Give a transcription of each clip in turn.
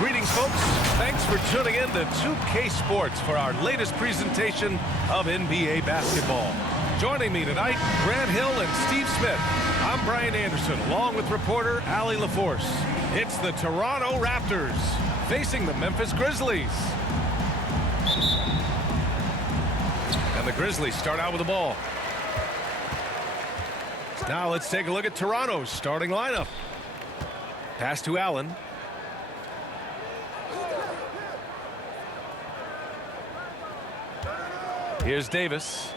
Greetings, folks. Thanks for tuning in to 2K Sports for our latest presentation of NBA basketball. Joining me tonight, Grant Hill and Steve Smith. I'm Brian Anderson, along with reporter Allie LaForce. It's the Toronto Raptors facing the Memphis Grizzlies. And the Grizzlies start out with the ball. Now let's take a look at Toronto's starting lineup. Pass to Allen. Here's Davis.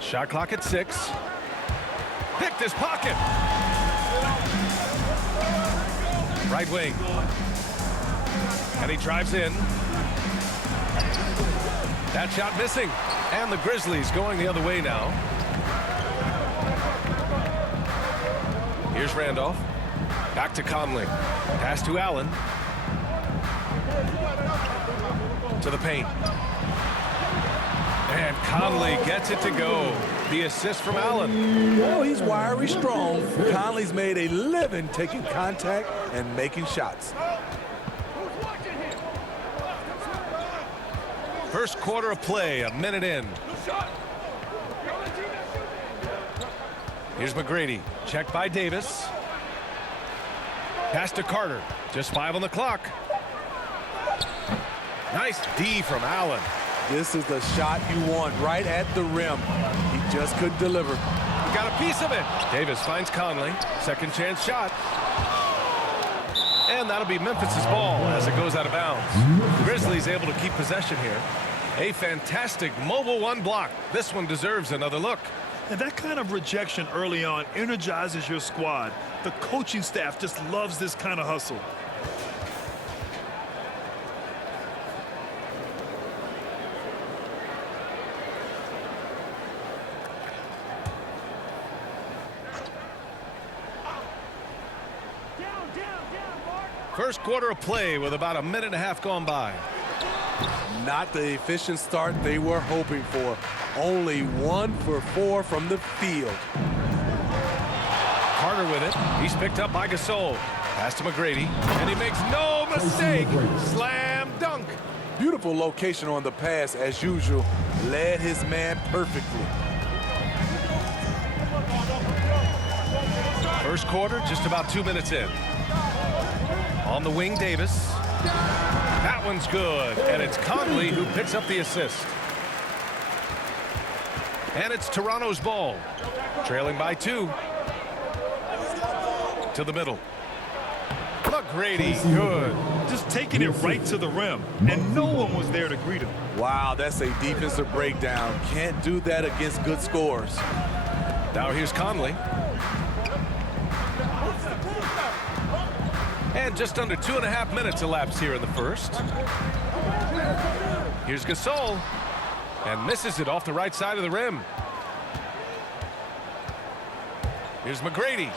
Shot clock at 6. Picked his pocket. Right wing. And he drives in. That shot missing. And the Grizzlies going the other way now. Here's Randolph. Back to Conley. Pass to Allen. To the paint. And Conley gets it to go. The assist from Allen. Well, he's wiry strong. Conley's made a living taking contact and making shots. First quarter of play, a minute in. Here's McGrady. Checked by Davis. Pass to Carter. Just 5 on the clock. Nice D from Allen. This is the shot you want right at the rim. He just couldn't deliver. He got a piece of it. Davis finds Conley. Second chance shot. And that'll be Memphis's ball as it goes out of bounds. Grizzlies able to keep possession here. A fantastic mobile one block. This one deserves another look. And that kind of rejection early on energizes your squad. The coaching staff just loves this kind of hustle. First quarter of play with about a minute and a half gone by. Not the efficient start they were hoping for. Only 1 for 4 from the field. Carter with it. He's picked up by Gasol. Pass to McGrady. And he makes no mistake. Slam dunk. Beautiful location on the pass as usual. Led his man perfectly. First quarter, just about 2 minutes in. On the wing, Davis. That one's good. And it's Conley who picks up the assist. And it's Toronto's ball. Trailing by 2. To the middle. McGrady, good. Just taking it right to the rim. And no one was there to greet him. Wow, that's a defensive breakdown. Can't do that against good scores. Now here's Conley. And just under 2.5 minutes elapsed here in the first. Here's Gasol. And misses it off the right side of the rim. Here's McGrady.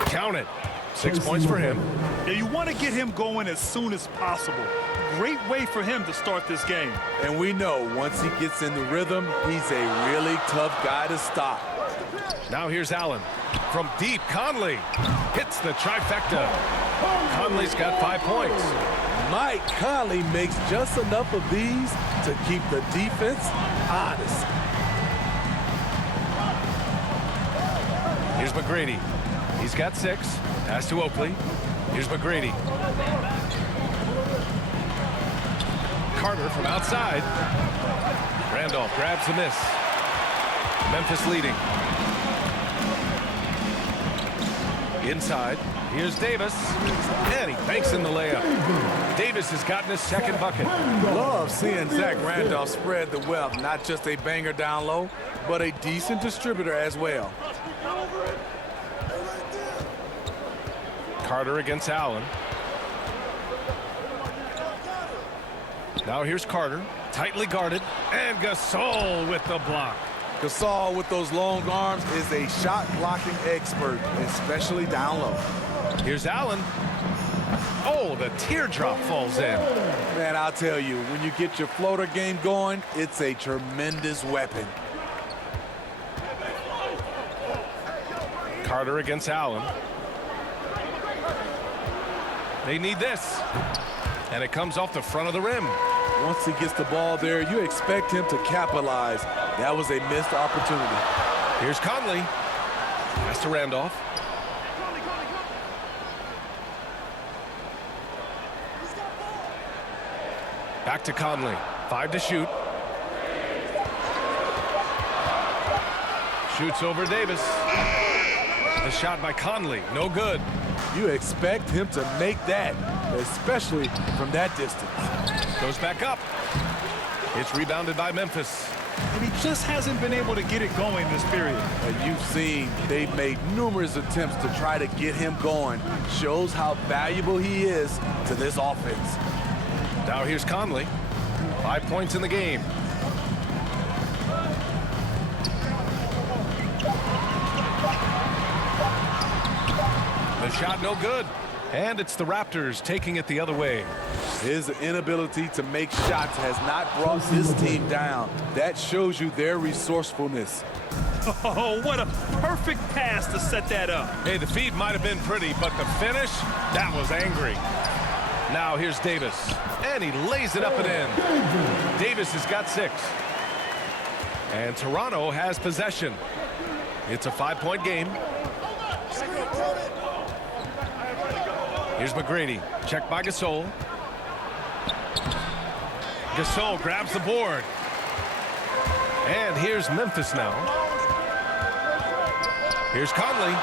Count it. 6 points for him. Yeah, you want to get him going as soon as possible. Great way for him to start this game. And we know once he gets in the rhythm, he's a really tough guy to stop. Now here's Allen. From deep, Conley hits the trifecta. Conley's got 5 points. Mike Conley makes just enough of these to keep the defense honest. Here's McGrady. He's got 6. Pass to Oakley. Here's McGrady. Carter from outside. Randolph grabs the miss. Memphis leading. Inside. Here's Davis. And he banks in the layup. Davis has gotten his second bucket. Love seeing Zach Randolph spread the wealth. Not just a banger down low, but a decent distributor as well. Carter against Allen. Now here's Carter. Tightly guarded. And Gasol with the block. Gasol with those long arms is a shot blocking expert, especially down low. Here's Allen. Oh, the teardrop falls in. Man, I'll tell you, when you get your floater game going, it's a tremendous weapon. Carter against Allen. They need this. And it comes off the front of the rim. Once he gets the ball there, you expect him to capitalize. That was a missed opportunity. Here's Conley. Pass to Randolph. Back to Conley. 5 to shoot. Shoots over Davis. The shot by Conley. No good. You expect him to make that, especially from that distance. Goes back up. It's rebounded by Memphis. And he just hasn't been able to get it going this period. And you've seen they've made numerous attempts to try to get him going. Shows how valuable he is to this offense. Now here's Conley. 5 points in the game. The shot no good. And it's the Raptors taking it the other way. His inability to make shots has not brought this team down. That shows you their resourcefulness. Oh, what a perfect pass to set that up. Hey, the feed might have been pretty, but the finish, that was angry. Now here's Davis. And he lays it up and in. Davis has got 6. And Toronto has possession. It's a 5-point game. Here's McGrady. Checked by Gasol. Gasol grabs the board. And here's Memphis now. Here's Conley.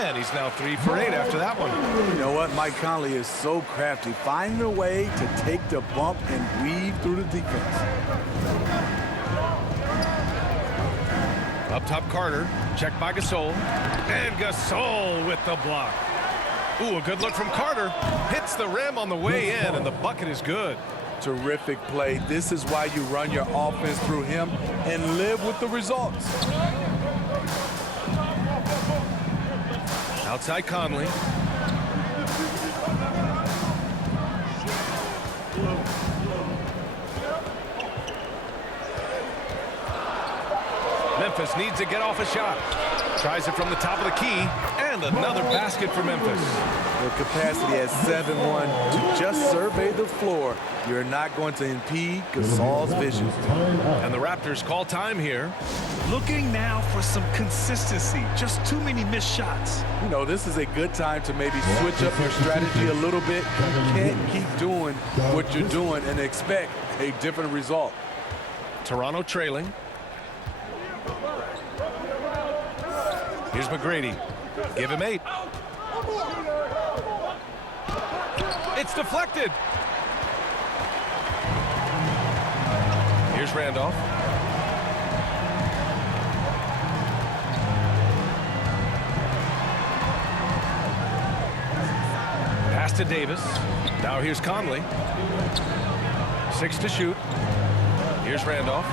And he's now 3 for 8 after that one. You know what? Mike Conley is so crafty, finding a way to take the bump and weave through the defense. Up top, Carter. Checked by Gasol. And Gasol with the block. Ooh, a good look from Carter. Hits the rim on the way in, and the bucket is good. Terrific play. This is why you run your offense through him and live with the results. Outside Conley. Memphis needs to get off a shot. Tries it from the top of the key. And another basket for Memphis. The capacity at 7-1 to just survey the floor. You're not going to impede Gasol's vision. And the Raptors call time here. Looking now for some consistency. Just too many missed shots. You know, this is a good time to maybe switch up your strategy a little bit. You can't keep doing what you're doing and expect a different result. Toronto trailing. Here's McGrady. Give him 8. It's deflected. Here's Randolph. Pass to Davis. Now here's Conley. 6 to shoot. Here's Randolph.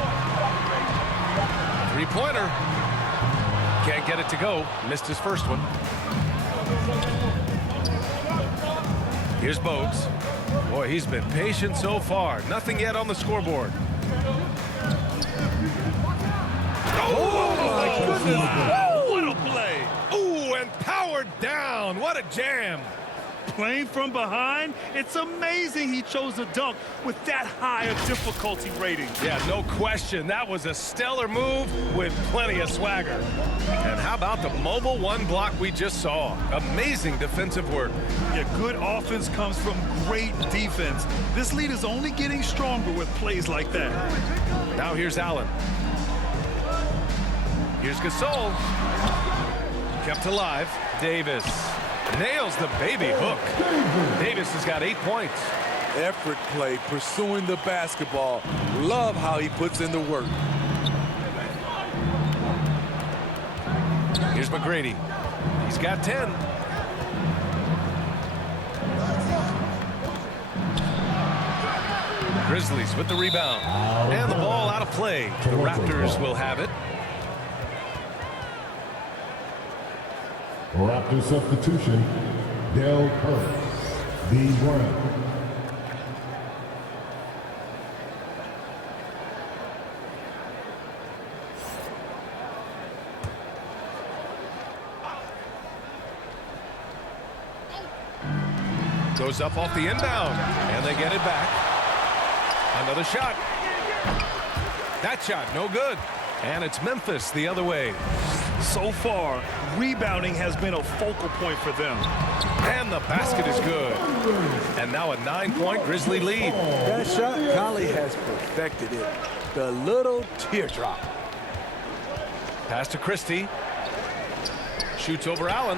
3-pointer. Can't get it to go. Missed his first one. Here's Bogues. Boy, he's been patient so far. Nothing yet on the scoreboard. Oh, my goodness. Wow, what a play. Ooh, and powered down. What a jam. Playing from behind, it's amazing he chose a dunk with that high a difficulty rating. Yeah, no question. That was a stellar move with plenty of swagger. And how about the mobile 1 block we just saw? Amazing defensive work. Yeah, good offense comes from great defense. This lead is only getting stronger with plays like that. Now here's Allen. Here's Gasol. Kept alive. Davis. Nails the baby hook. Davis has got 8 points. Effort play, pursuing the basketball. Love how he puts in the work. Here's McGrady. He's got 10. Grizzlies with the rebound. And the ball out of play. The Raptors will have it. Raptor substitution, Del Burks, D1. Goes up off the inbound, and they get it back. Another shot. That shot, no good. And it's Memphis the other way. So far, rebounding has been a focal point for them. And the basket is good. And now a 9-point Grizzly lead. That shot, Conley has perfected it. The little teardrop. Pass to Christie. Shoots over Allen.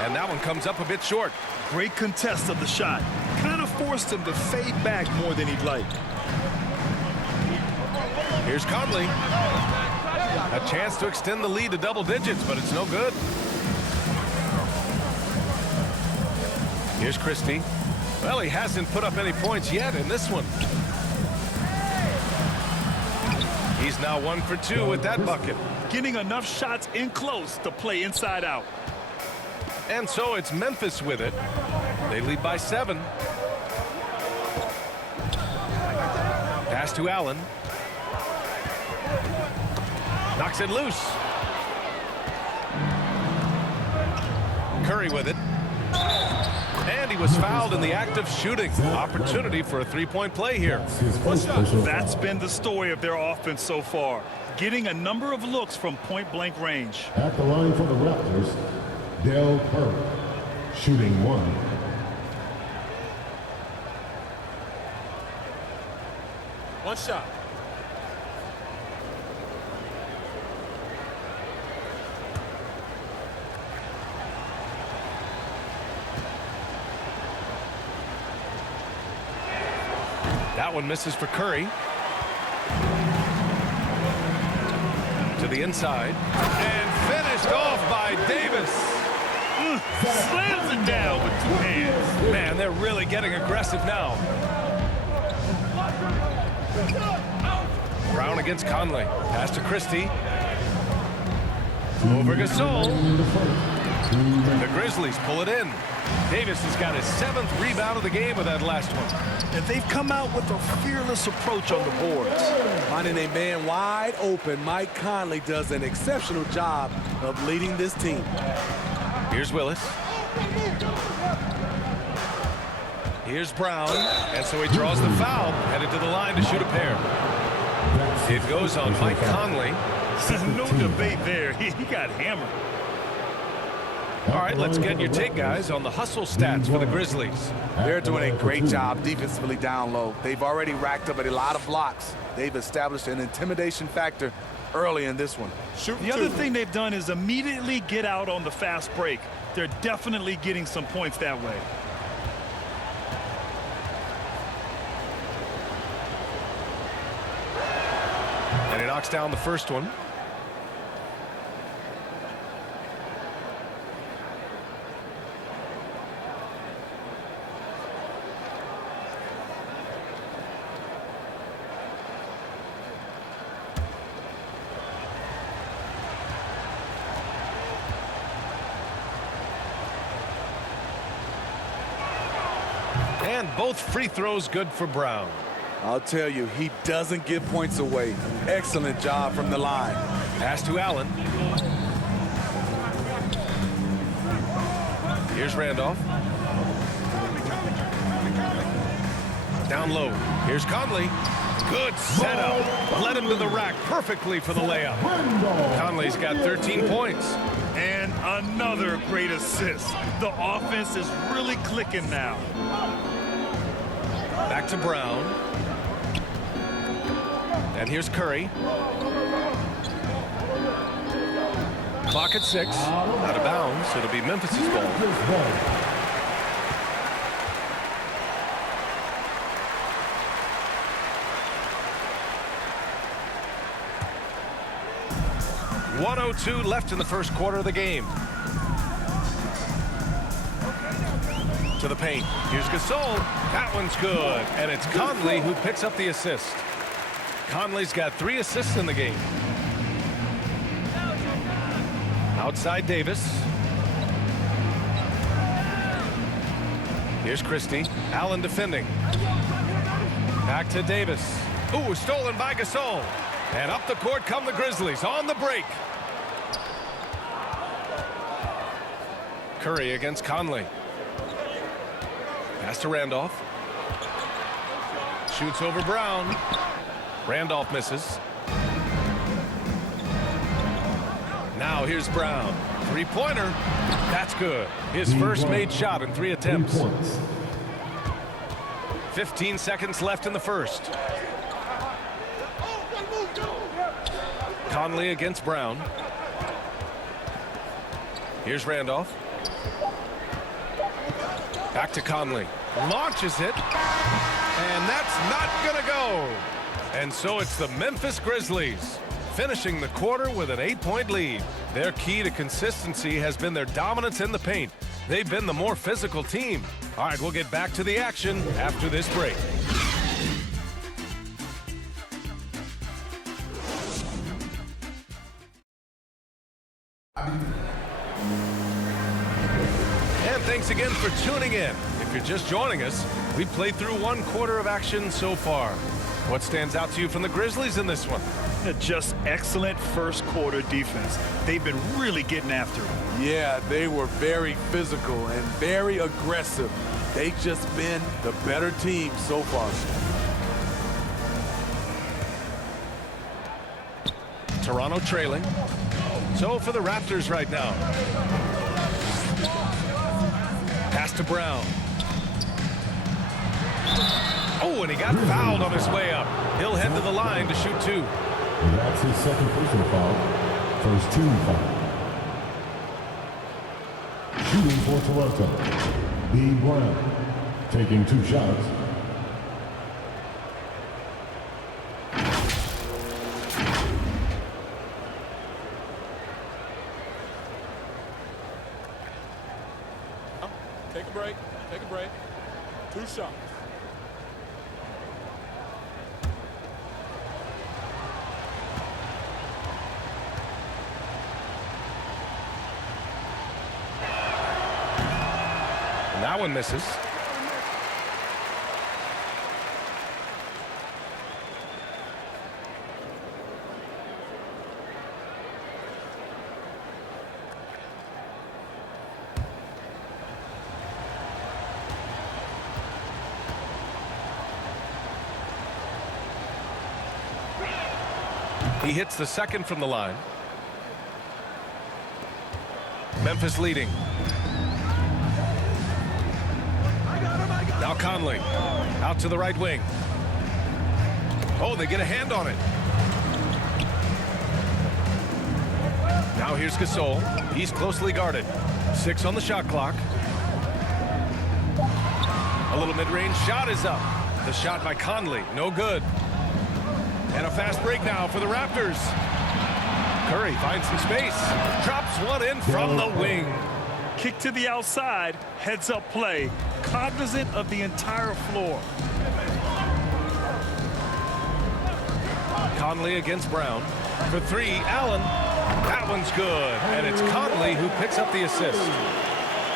And that one comes up a bit short. Great contest of the shot. Kind of forced him to fade back more than he'd like. Here's Conley. A chance to extend the lead to double digits, but it's no good. Here's Christie. Well, he hasn't put up any points yet in this one. He's now 1 for 2 with that bucket. Getting enough shots in close to play inside out. And so it's Memphis with it. They lead by 7. Pass to Allen. Knocks it loose. Curry with it. And he was fouled in the act of shooting. Opportunity for a three-point play here. That's been the story of their offense so far. Getting a number of looks from point-blank range. At the line for the Raptors, Del Curry, shooting 1. One shot. That one misses for Curry. To the inside. And finished off by Davis. Slams it down with 2 hands. Man, they're really getting aggressive now. Brown against Conley. Pass to Christie. Over Gasol. The Grizzlies pull it in. Davis has got his 7th rebound of the game with that last one. And they've come out with a fearless approach on the boards. Finding a man wide open, Mike Conley does an exceptional job of leading this team. Here's Willis. Here's Brown. And so he draws the foul, headed to the line to shoot a pair. It goes on Mike Conley. No debate there. He got hammered. All right, let's get your take, guys, on the hustle stats for the Grizzlies. They're doing a great job defensively down low. They've already racked up a lot of blocks. They've established an intimidation factor early in this one. The other thing they've done is immediately get out on the fast break. They're definitely getting some points that way. And he knocks down the first one. And both free throws good for Brown. I'll tell you, he doesn't give points away. Excellent job from the line. Pass to Allen. Here's Randolph. Down low. Here's Conley. Good setup. Led him to the rack perfectly for the layup. Conley's got 13 points. And another great assist. The offense is really clicking now. Back to Brown. And here's Curry. Clock at 6. Out of bounds. It'll be Memphis's ball. 1:02 left in the first quarter of the game. To the paint. Here's Gasol. That one's good. And it's Conley who picks up the assist. Conley's got 3 assists in the game. Outside Davis. Here's Christie. Allen defending. Back to Davis. Ooh, stolen by Gasol. And up the court come the Grizzlies on the break. Curry against Conley. Pass to Randolph. Shoots over Brown. Randolph misses. Now here's Brown. Three-pointer. That's good. His first made shot in 3 attempts. 15 seconds left in the first. Conley against Brown. Here's Randolph. Back to Conley. Launches it. And that's not going to go. And so it's the Memphis Grizzlies finishing the quarter with an 8-point lead. Their key to consistency has been their dominance in the paint. They've been the more physical team. All right, we'll get back to the action after this break. And thanks again for tuning in. If you're just joining us, we played through 1 quarter of action so far. What stands out to you from the Grizzlies in this one? Just excellent first quarter defense. They've been really getting after it. Yeah, they were very physical and very aggressive. They've just been the better team so far. Toronto trailing. So for the Raptors right now. Pass to Brown. Oh, and he got fouled on his way up. He'll head to the line to shoot 2. And that's his second personal foul. First team foul. Shooting for Toronto, B. Brown, taking 2 shots. Take a break. Take a break. 2 shots. That one misses. He hits the second from the line. Memphis leading. Now Conley out to the right wing. Oh, they get a hand on it. Now here's Gasol. He's closely guarded. 6 on the shot clock. A little mid-range shot is up. The shot by Conley, no good. And a fast break now for the Raptors. Curry finds some space. Drops one in from the wing. Kick to the outside, heads-up play, cognizant of the entire floor. Conley against Brown. For 3, Allen. That one's good. And it's Conley who picks up the assist.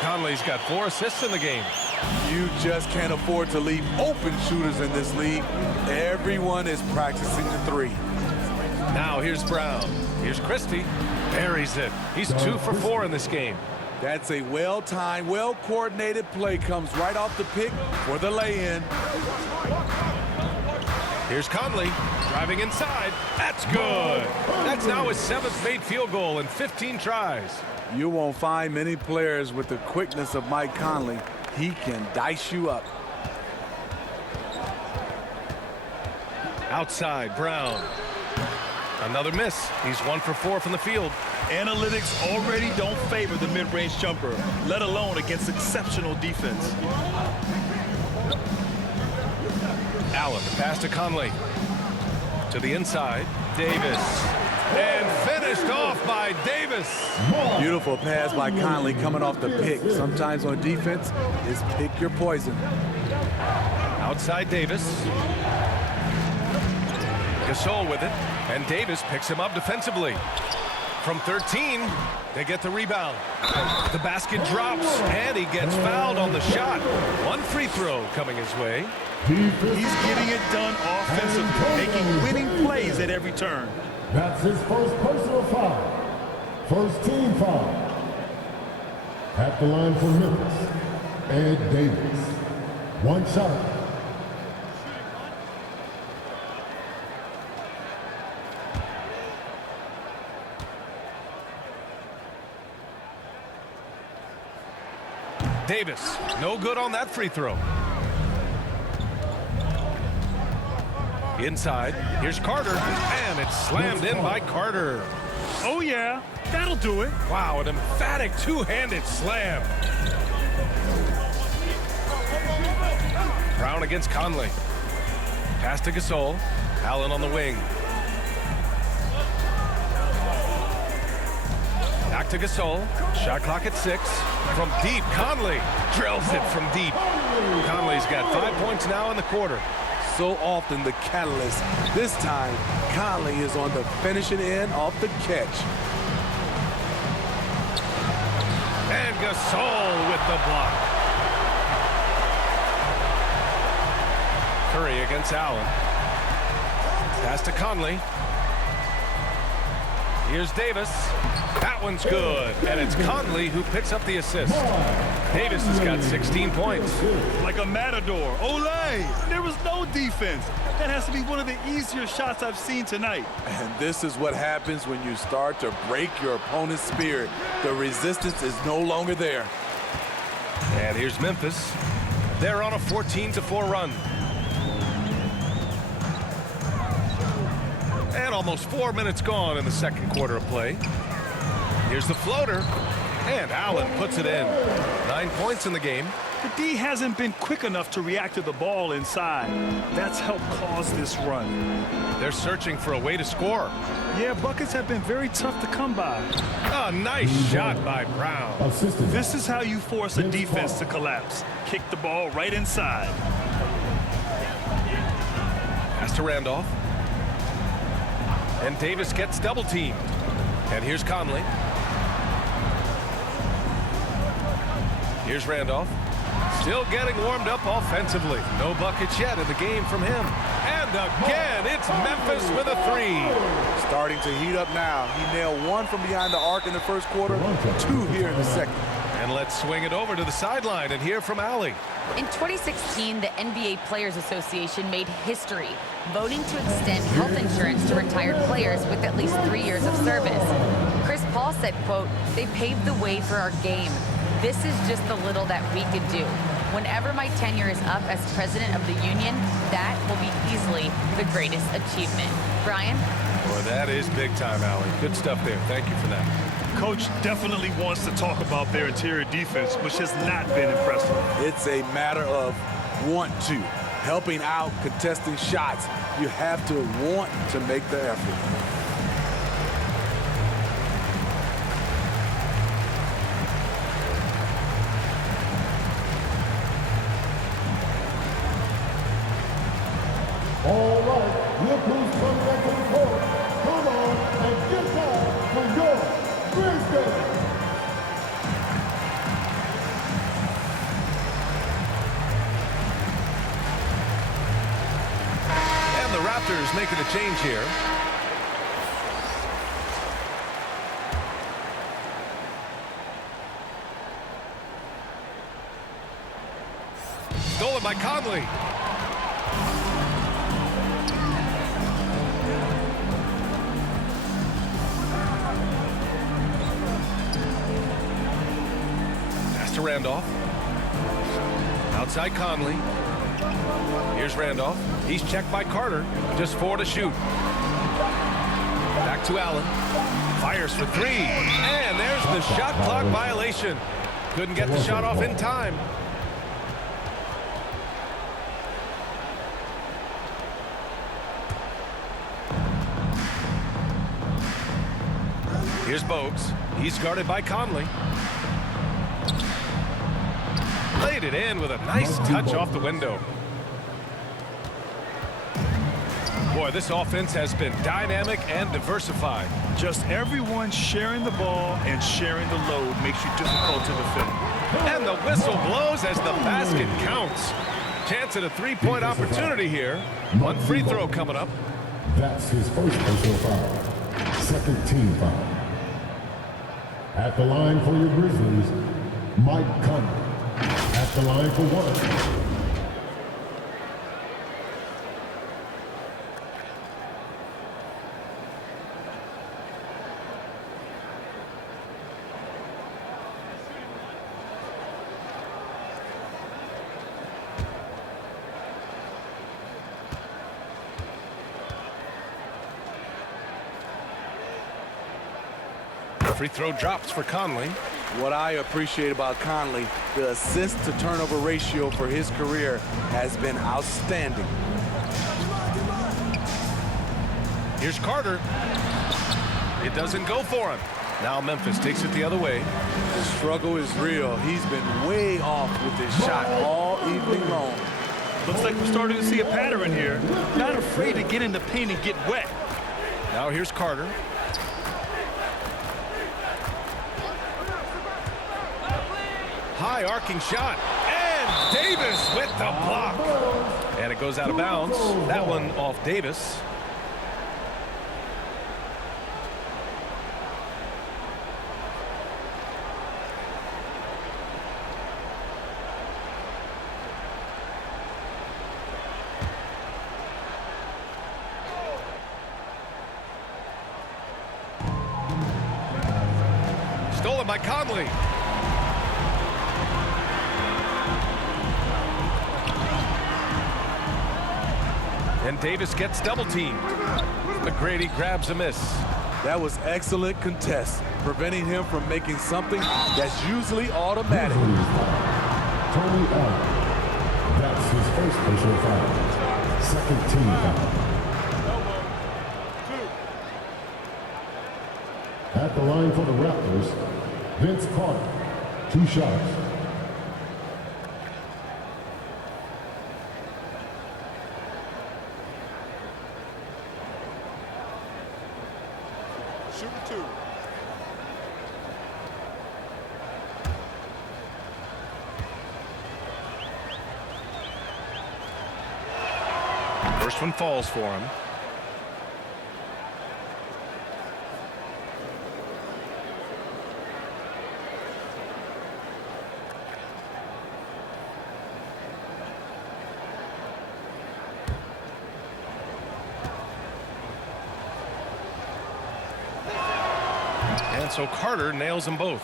Conley's got 4 assists in the game. You just can't afford to leave open shooters in this league. Everyone is practicing the 3. Now here's Brown. Here's Christie. Buries it. He's 2 for 4 in this game. That's a well-timed, well-coordinated play. Comes right off the pick for the lay-in. Here's Conley driving inside. That's good. That's now his 7th made field goal in 15 tries. You won't find many players with the quickness of Mike Conley. He can dice you up. Outside, Brown. Another miss. He's 1 for 4 from the field. Analytics already don't favor the mid-range jumper, let alone against exceptional defense. Allen, pass to Conley. To the inside, Davis. And finished off by Davis. Beautiful pass by Conley coming off the pick. Sometimes on defense, it's pick your poison. Outside Davis. Gasol with it. And Davis picks him up defensively. From 13, they get the rebound. The basket drops, and he gets fouled on the shot. 1 free throw coming his way. He's getting it done offensively, making winning plays at every turn. That's his first personal foul. First team foul. At the line for Memphis, Ed Davis. One shot. Davis, no good on that free throw. Inside, here's Carter, and it's slammed in by Carter. Oh, yeah, that'll do it. Wow, an emphatic two-handed slam. Brown against Conley. Pass to Gasol. Allen on the wing. Back to Gasol. Shot clock at 6. From deep, Conley drills it from deep. Conley's got 5 points now in the quarter. So often the catalyst. This time, Conley is on the finishing end off the catch. And Gasol with the block. Curry against Allen. Pass to Conley. Here's Davis. That one's good. And it's Conley who picks up the assist. Davis has got 16 points. Like a matador. Olé! There was no defense. That has to be one of the easier shots I've seen tonight. And this is what happens when you start to break your opponent's spirit. The resistance is no longer there. And here's Memphis. They're on a 14-4 run. And almost 4 minutes gone in the second quarter of play. Here's the floater. And Allen puts it in. 9 points in the game. The D hasn't been quick enough to react to the ball inside. That's helped cause this run. They're searching for a way to score. Yeah, buckets have been very tough to come by. A nice shot by Brown. Assistant. This is how you force a defense to collapse. Kick the ball right inside. Pass to Randolph. And Davis gets double teamed. And here's Conley. Here's Randolph. Still getting warmed up offensively. No buckets yet in the game from him. And again, it's Memphis with a 3. Starting to heat up now. He nailed 1 from behind the arc in the first quarter, 2 here in the second. And let's swing it over to the sideline and hear from Allie. In 2016, the NBA Players Association made history, voting to extend health insurance to retired players with at least 3 years of service. Chris Paul said, quote, "They paved the way for our game. This is just the little that we could do. Whenever my tenure is up as president of the union, that will be easily the greatest achievement." Brian? Boy, that is big time, Allie. Good stuff there. Thank you for that. Coach definitely wants to talk about their interior defense, which has not been impressive. It's a matter of want to. Helping out, contesting shots. You have to want to make the effort. All right, look who's coming back to the court. Come on and get down for your Grizzlies. And the Raptors making a change here. Stolen by Conley. To Randolph. Outside Conley. Here's Randolph. He's checked by Carter. Just 4 to shoot. Back to Allen. Fires for 3. And there's the shot clock violation. Couldn't get the shot off in time. Here's Bogues. He's guarded by Conley. Laid it in with a nice touch off the window. Boy, this offense has been dynamic and diversified. Just everyone sharing the ball and sharing the load makes you difficult to defend. And the whistle blows as the basket counts. Chance at a 3-point opportunity here. 1 free throw coming up. That's his first personal foul. Second team foul. At the line for your Grizzlies, Mike Conley. At the line for 1. Free throw drops for Conley. What I appreciate about Conley, the assist to turnover ratio for his career has been outstanding. Here's Carter. It doesn't go for him. Now Memphis takes it the other way. The struggle is real. He's been way off with his shot all evening long. Looks like we're starting to see a pattern here. Not afraid to get in the paint and get wet. Now here's Carter. High arcing shot. And Davis with the block. And it goes out of bounds. That one off Davis. Stolen by Conley. And Davis gets double teamed. McGrady grabs a miss. That was excellent contest, preventing him from making something that's usually automatic. Tony Allen. That's his first personal foul. Second team foul. At the line for the Raptors, Vince Carter. 2 shots. Shooting 2. First one falls for him. And so Carter nails them both.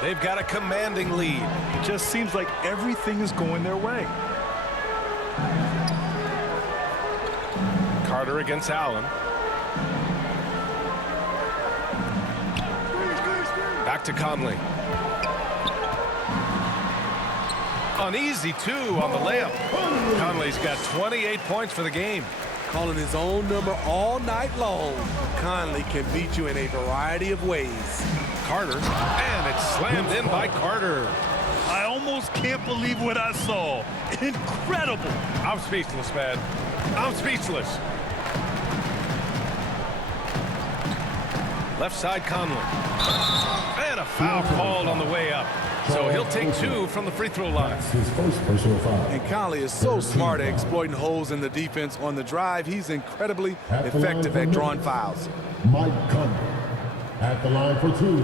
They've got a commanding lead. It just seems like everything is going their way. Carter against Allen. Back to Conley. An easy 2 on the layup. Conley's got 28 points for the game. Calling his own number all night long. Conley can beat you in a variety of ways. Carter, and it's slammed in by Carter. I almost can't believe what I saw. Incredible. I'm speechless, man. I'm speechless. Left side Conley. And a foul called on the way up. So he'll take 2 from the free throw line. That's his first personal foul. And Conley is so smart at exploiting holes in the defense on the drive. He's incredibly effective at drawing fouls. Mike Conley. At the line for 2.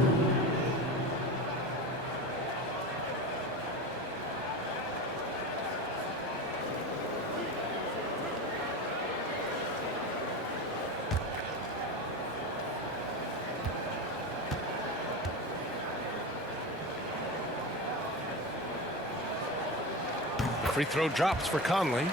Free throw drops for Conley.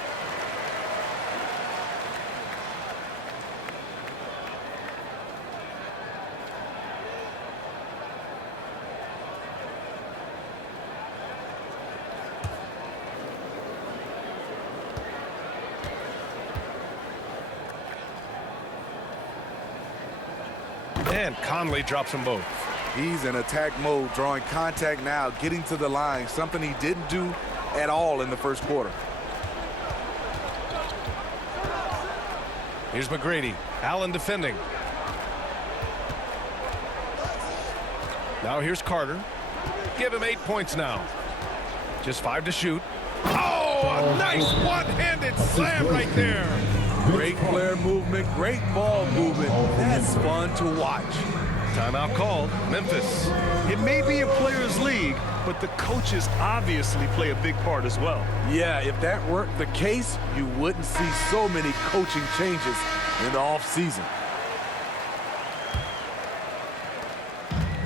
And Conley drops them both. He's in attack mode, drawing contact now, getting to the line, something he didn't do at all in the first quarter. Here's McGrady. Allen defending. Now here's Carter. Give him 8 points now. Just 5 to shoot. Oh, a nice one-handed slam right there. Great player movement, great ball movement. That's fun to watch. Timeout called. Memphis. It may be a players' league, but the coaches obviously play a big part as well. Yeah, if that weren't the case, you wouldn't see so many coaching changes in the offseason.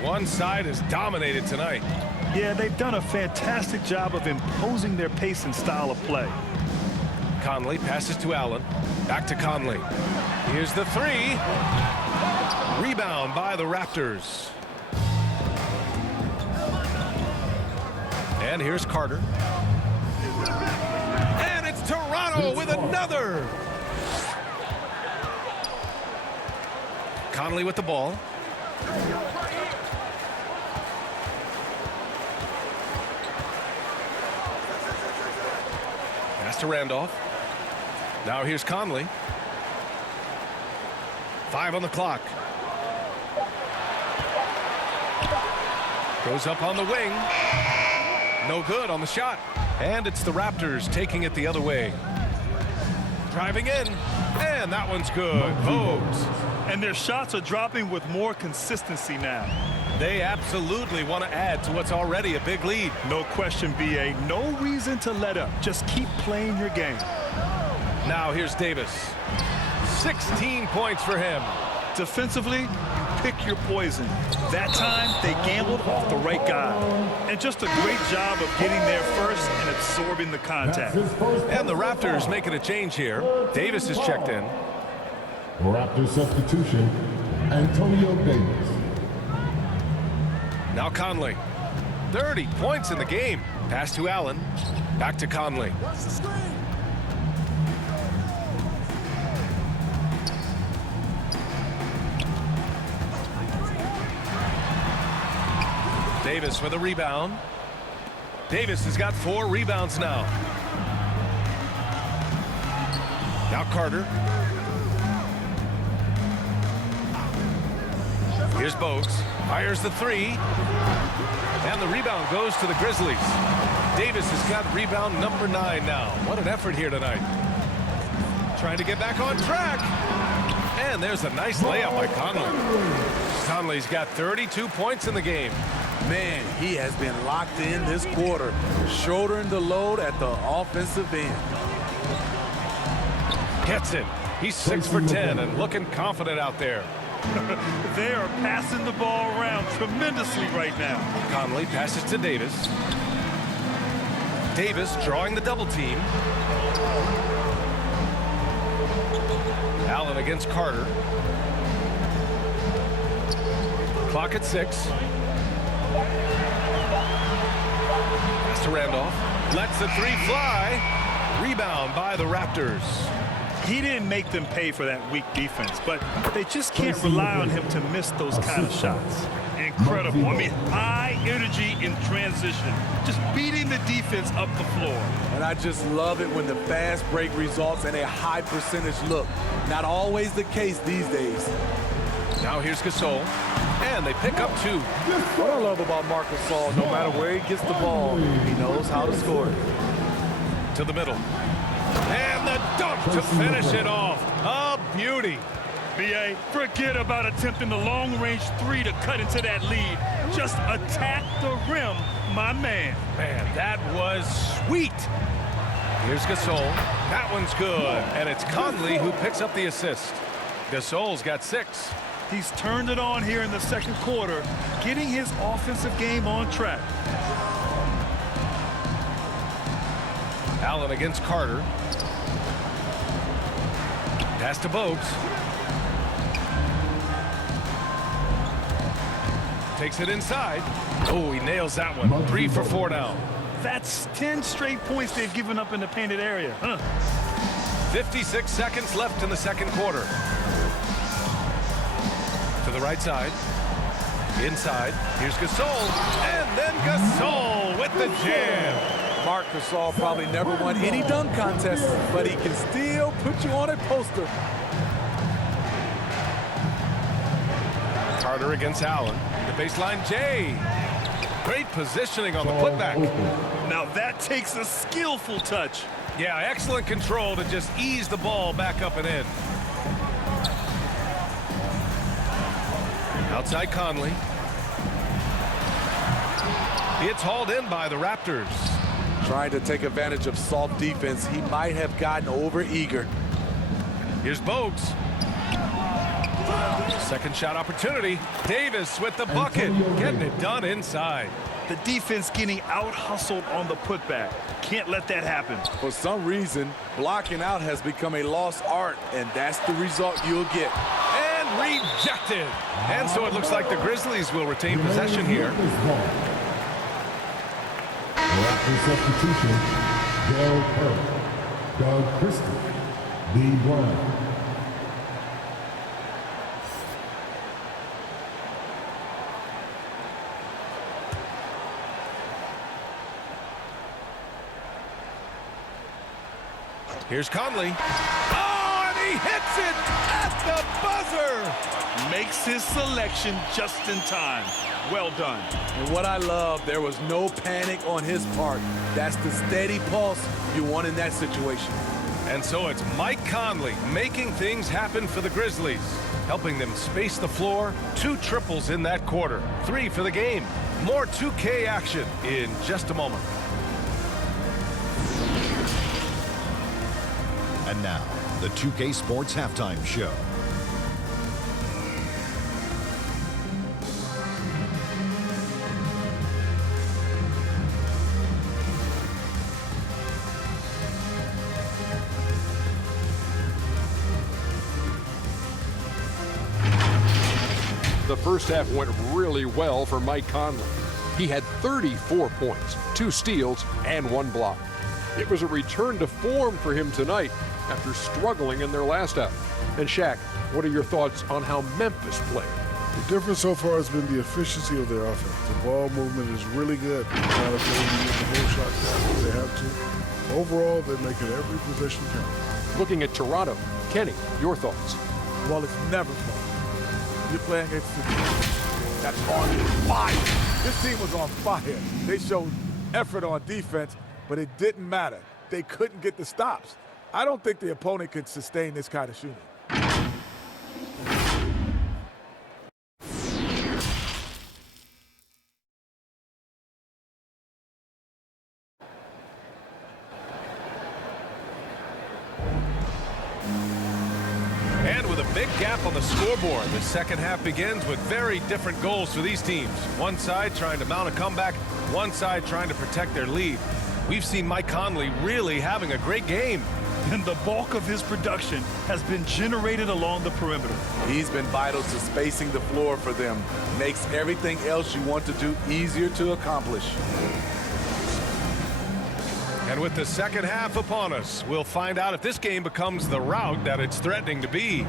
One side is dominated tonight. Yeah, they've done a fantastic job of imposing their pace and style of play. Conley passes to Allen. Back to Conley. Here's the three. Rebound by the Raptors. And here's Carter. And it's Toronto with another. Conley with the ball. Pass to Randolph. Now here's Conley. 5 on the clock. Goes up on the wing. No good on the shot. And it's the Raptors taking it the other way. Driving in. And that one's good. Bogues. And their shots are dropping with more consistency now. They absolutely want to add to what's already a big lead. No question, B.A. No reason to let up. Just keep playing your game. Now here's Davis. 16 points for him. Defensively, pick your poison. That time, they gambled off the right guy. And just a great job of getting there first and absorbing the contact. And the Raptors making a change here. Davis is checked in. Raptor substitution, Antonio Davis. Now Conley. 30 points in the game. Pass to Allen. Back to Conley. Davis with a rebound. Davis has got 4 rebounds now. Now Carter. Here's Bogues. Fires the three. And the rebound goes to the Grizzlies. Davis has got rebound number 9 now. What an effort here tonight. Trying to get back on track. And there's a nice layup by Conley. Conley's got 32 points in the game. Man, he has been locked in this quarter, shouldering the load at the offensive end. Gets it. He's 6 for 10 and looking confident out there. They are passing the ball around tremendously right now. Conley passes to Davis. Davis drawing the double team. Allen against Carter. Clock at 6. Pass to Randolph. Lets the three fly. Rebound by the Raptors. He didn't make them pay for that weak defense, but they just can't rely on him to miss those kind of shots. Incredible. I mean, high energy in transition. Just beating the defense up the floor. And I just love it when the fast break results in a high percentage look. Not always the case these days. Now here's Gasol. And they pick up 2. What I love about Marc Gasol, no matter where he gets the ball, he knows how to score it. To the middle. And the dunk to finish it off. A beauty. B.A., forget about attempting the long-range 3 to cut into that lead. Just attack the rim, my man. Man, that was sweet. Here's Gasol. That one's good. And it's Conley who picks up the assist. Gasol's got 6. He's turned it on here in the second quarter, getting his offensive game on track. Allen against Carter. Pass to Bogues. Takes it inside. Oh, he nails that one. 3 for 4 now. That's 10 straight points they've given up in the painted area. 56 seconds left in the second quarter. To the right side. Inside. Here's Gasol. And then Gasol with the jam. Marc Gasol probably never won any dunk contests, but he can still put you on a poster. Carter against Allen. The baseline J. Great positioning on the putback. Now that takes a skillful touch. Yeah, excellent control to just ease the ball back up and in. Outside Conley. It's hauled in by the Raptors. Trying to take advantage of soft defense, he might have gotten over-eager. Here's Bogues. Second shot opportunity. Davis with the bucket. Getting it done inside. The defense getting out-hustled on the putback. Can't let that happen. For some reason, blocking out has become a lost art, and that's the result you'll get. And rejected. And so it looks like the Grizzlies will retain possession here. Raptor substitution, Del Perk, Doug Christie, Lee Brown. Here's Conley. Oh, and he hits it at the buzzer. Makes his selection just in time. Well done. And what I love, there was no panic on his part. That's the steady pulse you want in that situation. And so it's Mike Conley making things happen for the Grizzlies, helping them space the floor. 2 triples in that quarter. 3 for the game. More 2K action in just a moment. And now, the 2K Sports Halftime Show. The first half went really well for Mike Conley. He had 34 points, 2 steals, and 1 block. It was a return to form for him tonight after struggling in their last out. And Shaq, what are your thoughts on how Memphis played? The difference so far has been the efficiency of their offense. The ball movement is really good. Not ability to get the whole shot down if they have to. Overall, they're making every possession count. Looking at Toronto, Kenny, your thoughts? Well, it's never fun. You're playing against a team that's on fire. This team was on fire. They showed effort on defense, but it didn't matter. They couldn't get the stops. I don't think the opponent could sustain this kind of shooting. And with a big gap on the scoreboard, the second half begins with very different goals for these teams. One side trying to mount a comeback, one side trying to protect their lead. We've seen Mike Conley really having a great game. And the bulk of his production has been generated along the perimeter. He's been vital to spacing the floor for them. Makes everything else you want to do easier to accomplish. And with the second half upon us, we'll find out if this game becomes the rout that it's threatening to be.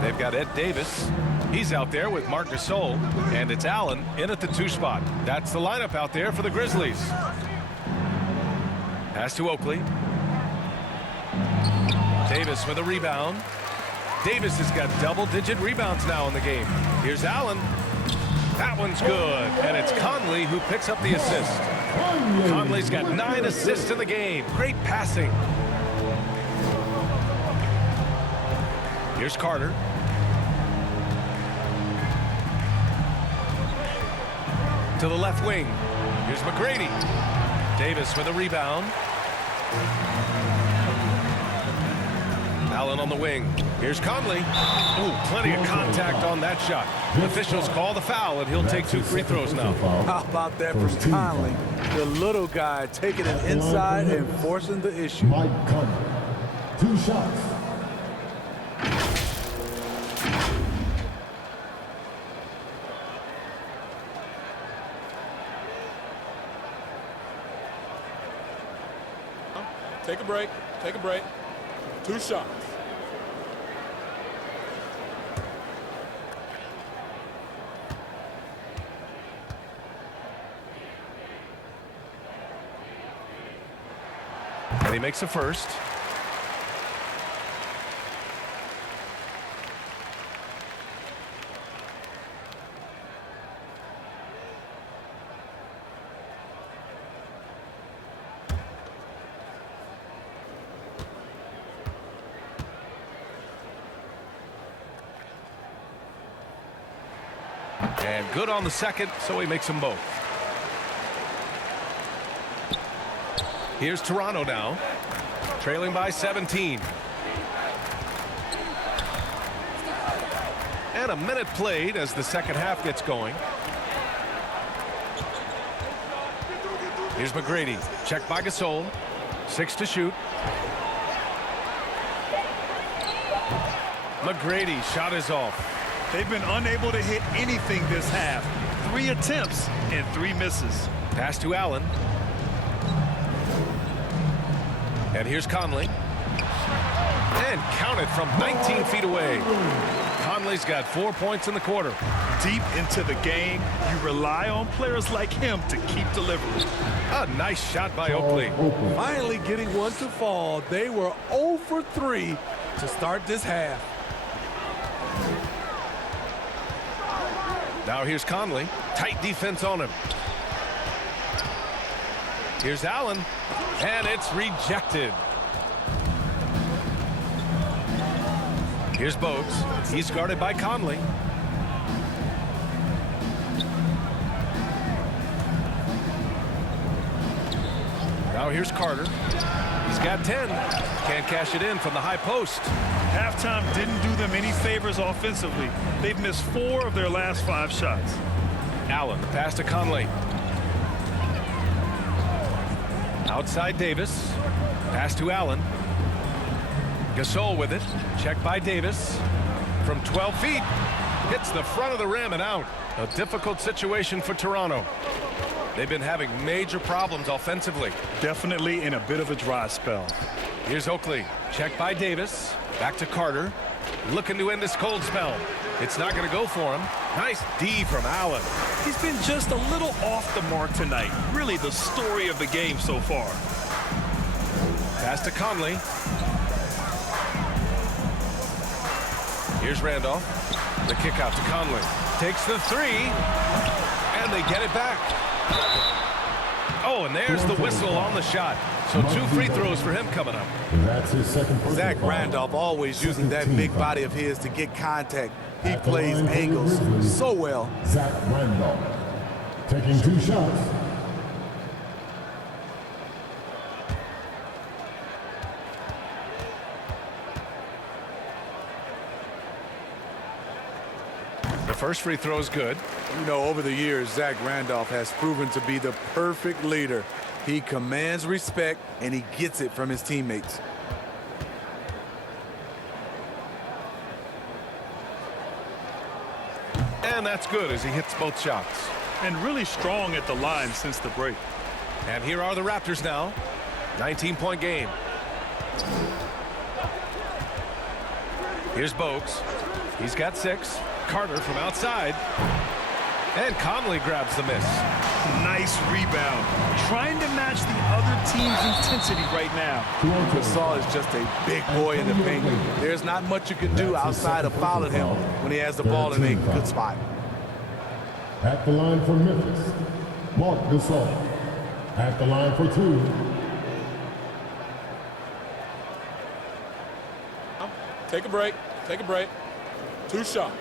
They've got Ed Davis. He's out there with Marc Gasol. And it's Allen in at the 2 spot. That's the lineup out there for the Grizzlies. Pass to Oakley. Davis with a rebound. Davis has got double-digit rebounds now in the game. Here's Allen. That one's good. And it's Conley who picks up the assist. Conley's got 9 assists in the game. Great passing. Here's Carter. To the left wing. Here's McGrady. Davis with a rebound. Allen on the wing. Here's Conley. Ooh, plenty of contact on that shot. Officials call the foul, and he'll take 2 free throws now. How about that from Conley? The little guy taking it inside and forcing the issue. Mike Conley, 2 shots. Take a break. Take a break. 2 shots. And he makes a first. And good on the second, so he makes them both. Here's Toronto now, trailing by 17. And a minute played as the second half gets going. Here's McGrady. Checked by Gasol. 6 to shoot. McGrady shot is off. They've been unable to hit anything this half. 3 attempts and 3 misses. Pass to Allen. And here's Conley. And counted from 19 feet away. Conley's got 4 points in the quarter. Deep into the game, you rely on players like him to keep delivering. A nice shot by Oakley. Finally getting one to fall. They were 0 for 3 to start this half. Now here's Conley. Tight defense on him. Here's Allen. And it's rejected. Here's Bogues. He's guarded by Conley. Now here's Carter. He's got 10. Can't cash it in from the high post. Halftime didn't do them any favors offensively. They've missed 4 of their last 5 shots. Allen, the pass to Conley. Outside Davis. Pass to Allen. Gasol with it. Checked by Davis. From 12 feet. Hits the front of the rim and out. A difficult situation for Toronto. They've been having major problems offensively. Definitely in a bit of a dry spell. Here's Oakley. Checked by Davis. Back to Carter. Looking to end this cold spell. It's not going to go for him. Nice D from Allen. He's been just a little off the mark tonight. Really the story of the game so far. Pass to Conley. Here's Randolph. The kick out to Conley. Takes the 3. And they get it back. Oh, and there's the whistle on the shot. So 2 free throws for him coming up. That's his second personal Zach foul. Randolph always using that big body of his to get contact. He plays angles so well. Zach Randolph taking 2 shots. The first free throw is good. You know, over the years, Zach Randolph has proven to be the perfect leader. He commands respect, and he gets it from his teammates. And that's good as he hits both shots. And really strong at the line since the break. And here are the Raptors now. 19-point game. Here's Bogues. He's got 6. Carter from outside. And Conley grabs the miss. Nice rebound. Trying to match the other team's intensity right now. Gasol is just a big boy in the paint. There's not much you can do outside of fouling him when he has the ball in a good spot. At the line for Memphis, Mark Gasol. At the line for 2. Take a break. Take a break. 2 shots.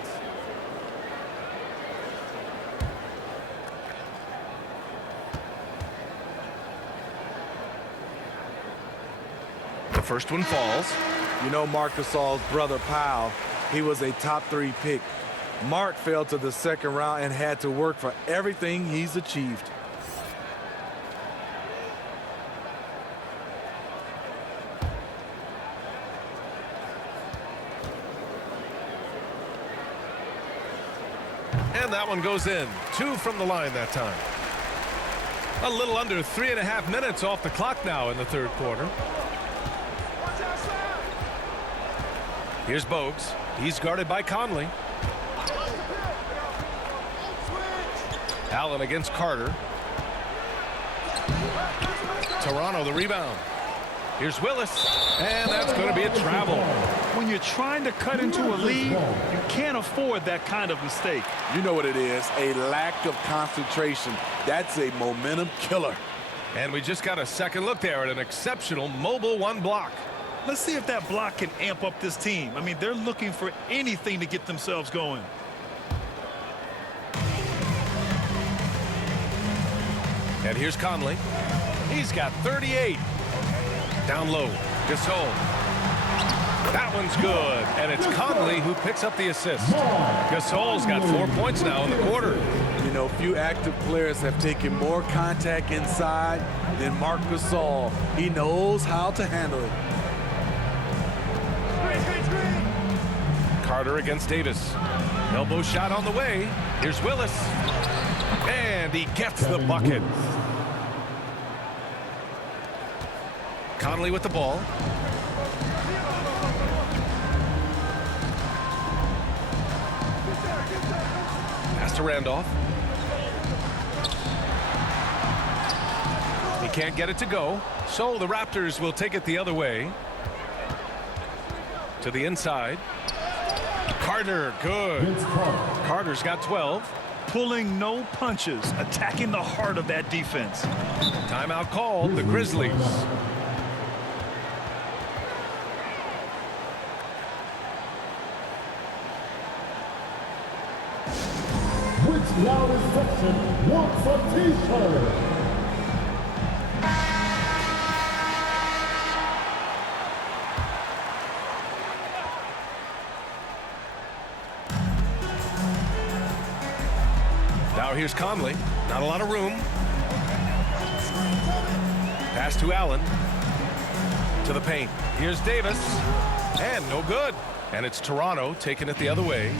The first one falls. You know Marc Gasol's brother, Powell, he was a top 3 pick. Mark fell to the second round and had to work for everything he's achieved. And that one goes in. 2 from the line that time. A little under 3.5 minutes off the clock now in the third quarter. Here's Bogues. He's guarded by Conley. Allen against Carter. Toronto the rebound. Here's Willis. And that's going to be a travel. When you're trying to cut into a lead, you can't afford that kind of mistake. You know what it is, a lack of concentration. That's a momentum killer. And we just got a second look there at an exceptional mobile 1 block. Let's see if that block can amp up this team. I mean, they're looking for anything to get themselves going. And here's Conley. He's got 38. Down low. Gasol. That one's good. And it's Conley who picks up the assist. Gasol's got 4 points now in the quarter. You know, few active players have taken more contact inside than Marc Gasol. He knows how to handle it. Carter against Davis. Elbow shot on the way. Here's Willis. And he gets the bucket. Conley with the ball. Pass to Randolph. He can't get it to go, so the Raptors will take it the other way. To the inside. Carter, good. Carter's got 12. Pulling no punches, attacking the heart of that defense. Timeout called, the Grizzlies. Which loudest section wants a t-shirt? Now here's Conley. Not a lot of room. Pass to Allen. To the paint. Here's Davis. And no good. And it's Toronto taking it the other way.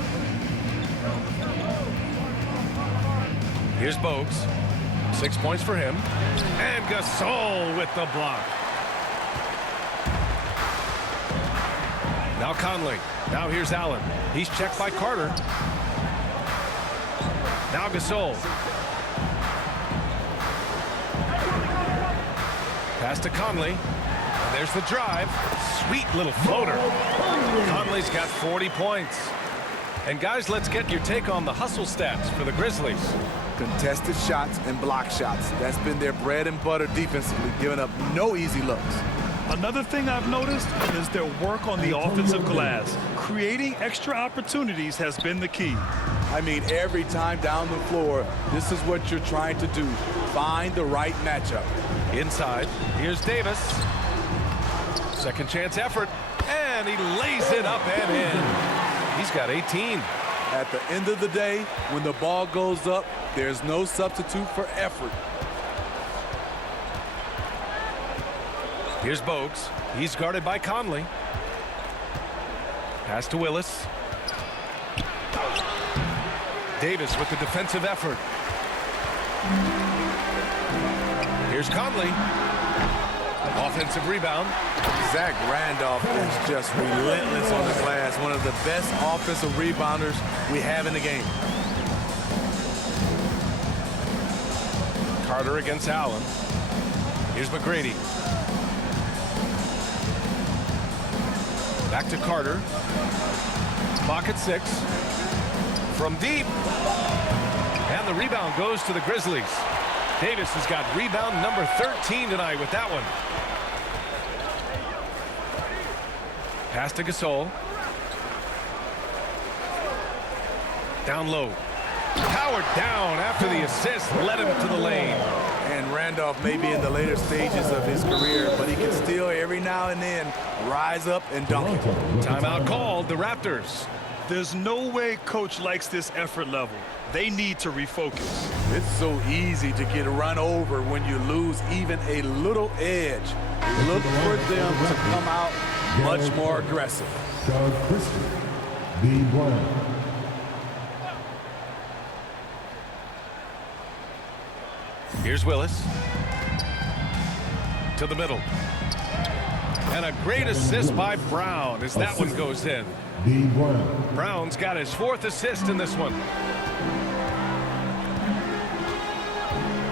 Here's Bogues. 6 points for him. And Gasol with the block. Now Conley. Now here's Allen. He's checked by Carter. Now Gasol. Pass to Conley. And there's the drive. Sweet little floater. Conley's got 40 points. And guys, let's get your take on the hustle stats for the Grizzlies. Contested shots and block shots. That's been their bread and butter defensively, giving up no easy looks. Another thing I've noticed is their work on the offensive glass. Creating extra opportunities has been the key. I mean, every time down the floor, this is what you're trying to do. Find the right matchup. Inside, here's Davis. Second chance effort, and he lays it up and in. He's got 18. At the end of the day, when the ball goes up, there's no substitute for effort. Here's Bogues. He's guarded by Conley. Pass to Willis. Davis with the defensive effort. Here's Conley. Offensive rebound. Zach Randolph is just relentless on the glass. One of the best offensive rebounders we have in the game. Carter against Allen. Here's McGrady. Back to Carter. Clock at 6. From deep. And the rebound goes to the Grizzlies. Davis has got rebound number 13 tonight with that one. Pass to Gasol. Down low. Powered down after the assist led him to the lane. And Randolph may be in the later stages of his career, but he can still every now and then rise up and dunk it. Timeout called, the Raptors. There's no way coach likes this effort level. They need to refocus. It's so easy to get run over when you lose even a little edge. Look for them to come out much more aggressive. Doug Christie, B. Brown. Here's Willis. To the middle. And a great assist by Brown as that one goes in. B. Brown. Brown's got his 4th assist in this one.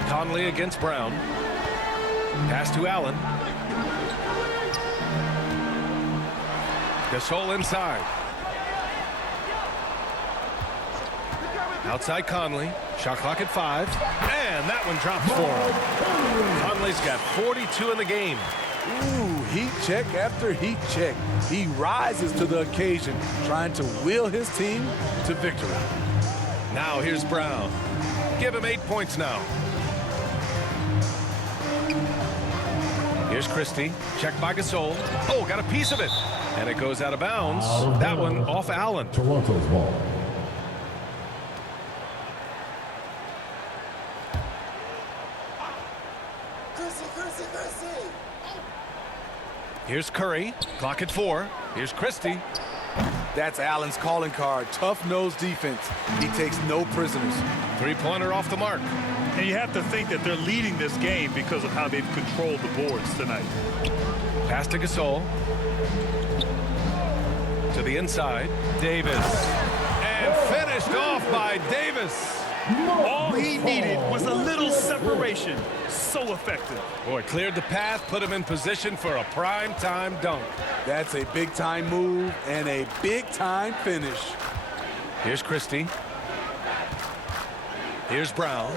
Conley against Brown. Pass to Allen. Gasol inside. Outside Conley. Shot clock at 5. And that one drops for him. Conley's got 42 in the game. Ooh, heat check after heat check. He rises to the occasion, trying to wheel his team to victory. Now here's Brown. Give him 8 points now. Here's Christie. Checked by Gasol. Oh, got a piece of it. And it goes out of bounds. That one off Allen. Toronto's ball. Here's Curry. Clock at 4. Here's Christie. That's Allen's calling card. Tough-nosed defense. He takes no prisoners. Three-pointer off the mark. And you have to think that they're leading this game because of how they've controlled the boards tonight. Pass to Gasol. To the inside. Davis. And finished off by Davis. All he needed was a little separation. So effective. Boy, cleared the path, put him in position for a prime-time dunk. That's a big-time move and a big-time finish. Here's Christie. Here's Brown.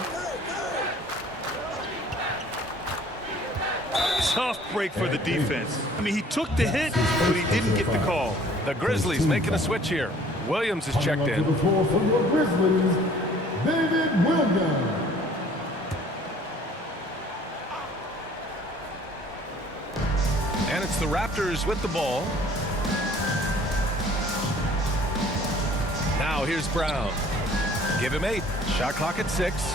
Tough break for the defense. I mean, he took the hit, but he didn't get the call. The Grizzlies making a switch here. Williams is checked in. To the floor for your Grizzlies, David Williams. And it's the Raptors with the ball. Now here's Brown. Give him 8. Shot clock at 6.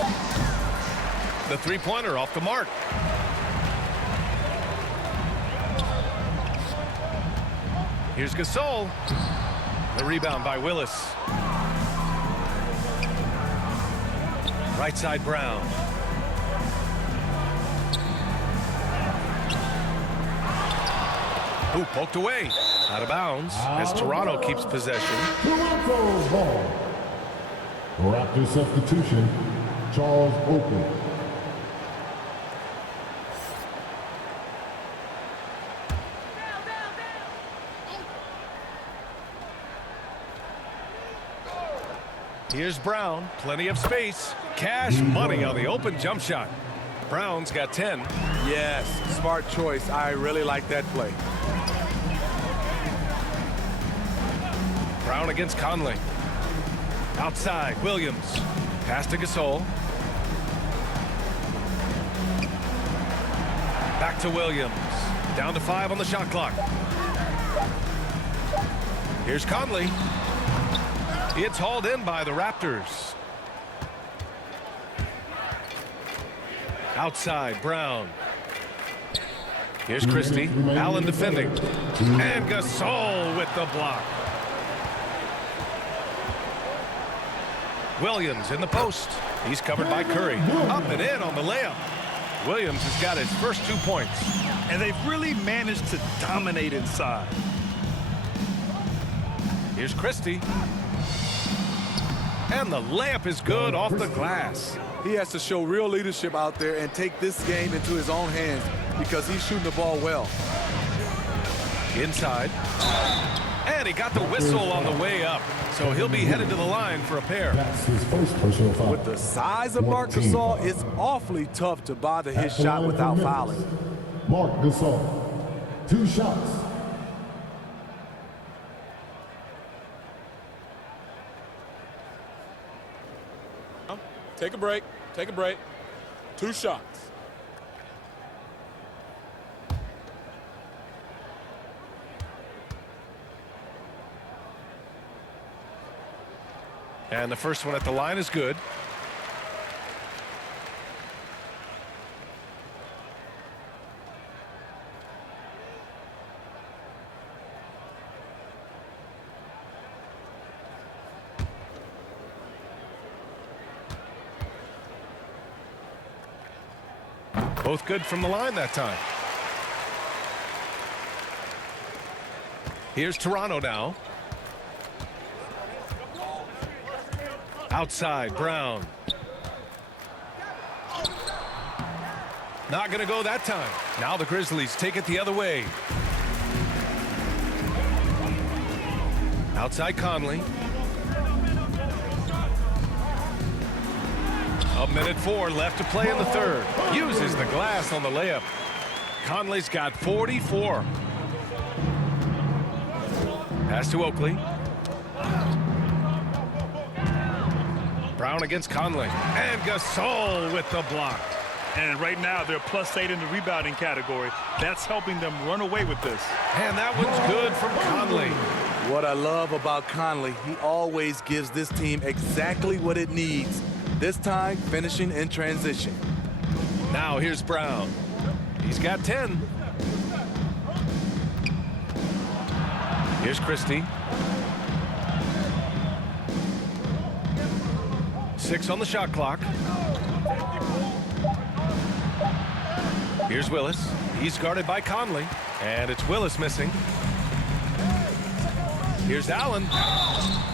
The three-pointer off the mark. Here's Gasol. The rebound by Willis. Right side Brown. Ooh, poked away. Out of bounds as Toronto keeps possession. Toronto's ball. Raptor substitution, Charles Oakley. Here's Brown. Plenty of space. Cash money on the open jump shot. Brown's got 10. Yes, smart choice. I really like that play. Brown against Conley. Outside, Williams. Pass to Gasol. Back to Williams. Down to 5 on the shot clock. Here's Conley. It's hauled in by the Raptors. Outside, Brown. Here's Christie. Allen defending. And Gasol with the block. Williams in the post. He's covered by Curry. Up and in on the layup. Williams has got his first 2 points. And they've really managed to dominate inside. Here's Christie. And the layup is good off the glass. He has to show real leadership out there and take this game into his own hands because he's shooting the ball well. Inside. And he got the whistle on the way up. So he'll be headed to the line for a pair. That's his first personal foul. With the size of Marc Gasol, it's awfully tough to bother his shot without fouling. Marc Gasol, 2 shots. Take a break. Take a break. 2 shots. And the first one at the line is good. Both good from the line that time. Here's Toronto now. Outside, Brown. Not going to go that time. Now the Grizzlies take it the other way. Outside Conley. A minute 4 left to play in the third. Uses the glass on the layup. Conley's got 44. Pass to Oakley. Brown against Conley. And Gasol with the block. And right now they're +8 in the rebounding category. That's helping them run away with this. And that one's good from Conley. What I love about Conley, he always gives this team exactly what it needs. This time, finishing in transition. Now here's Brown. He's got 10. Here's Christie. 6 on the shot clock. Here's Willis. He's guarded by Conley. And it's Willis missing. Here's Allen.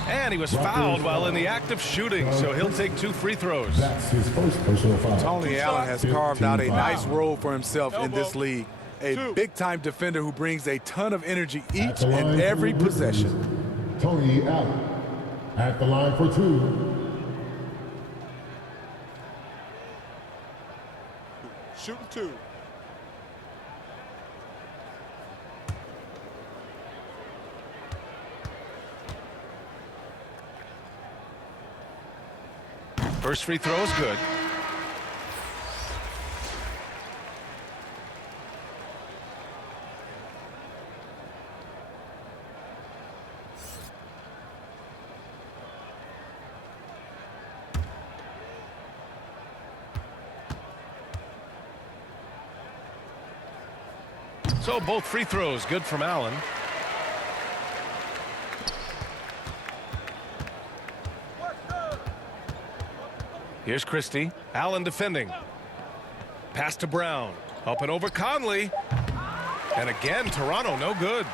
And he was fouled while in the act of shooting, so he'll take 2 free throws. That's his first personal foul. Tony Allen has carved out a nice role for himself in this league. A big-time defender who brings a ton of energy each and every possession. Tony Allen at the line for 2. Shooting 2. First free throw is good. So both free throws good from Allen. Here's Christie. Allen defending. Pass to Brown. Up and over Conley. And again, Toronto no good.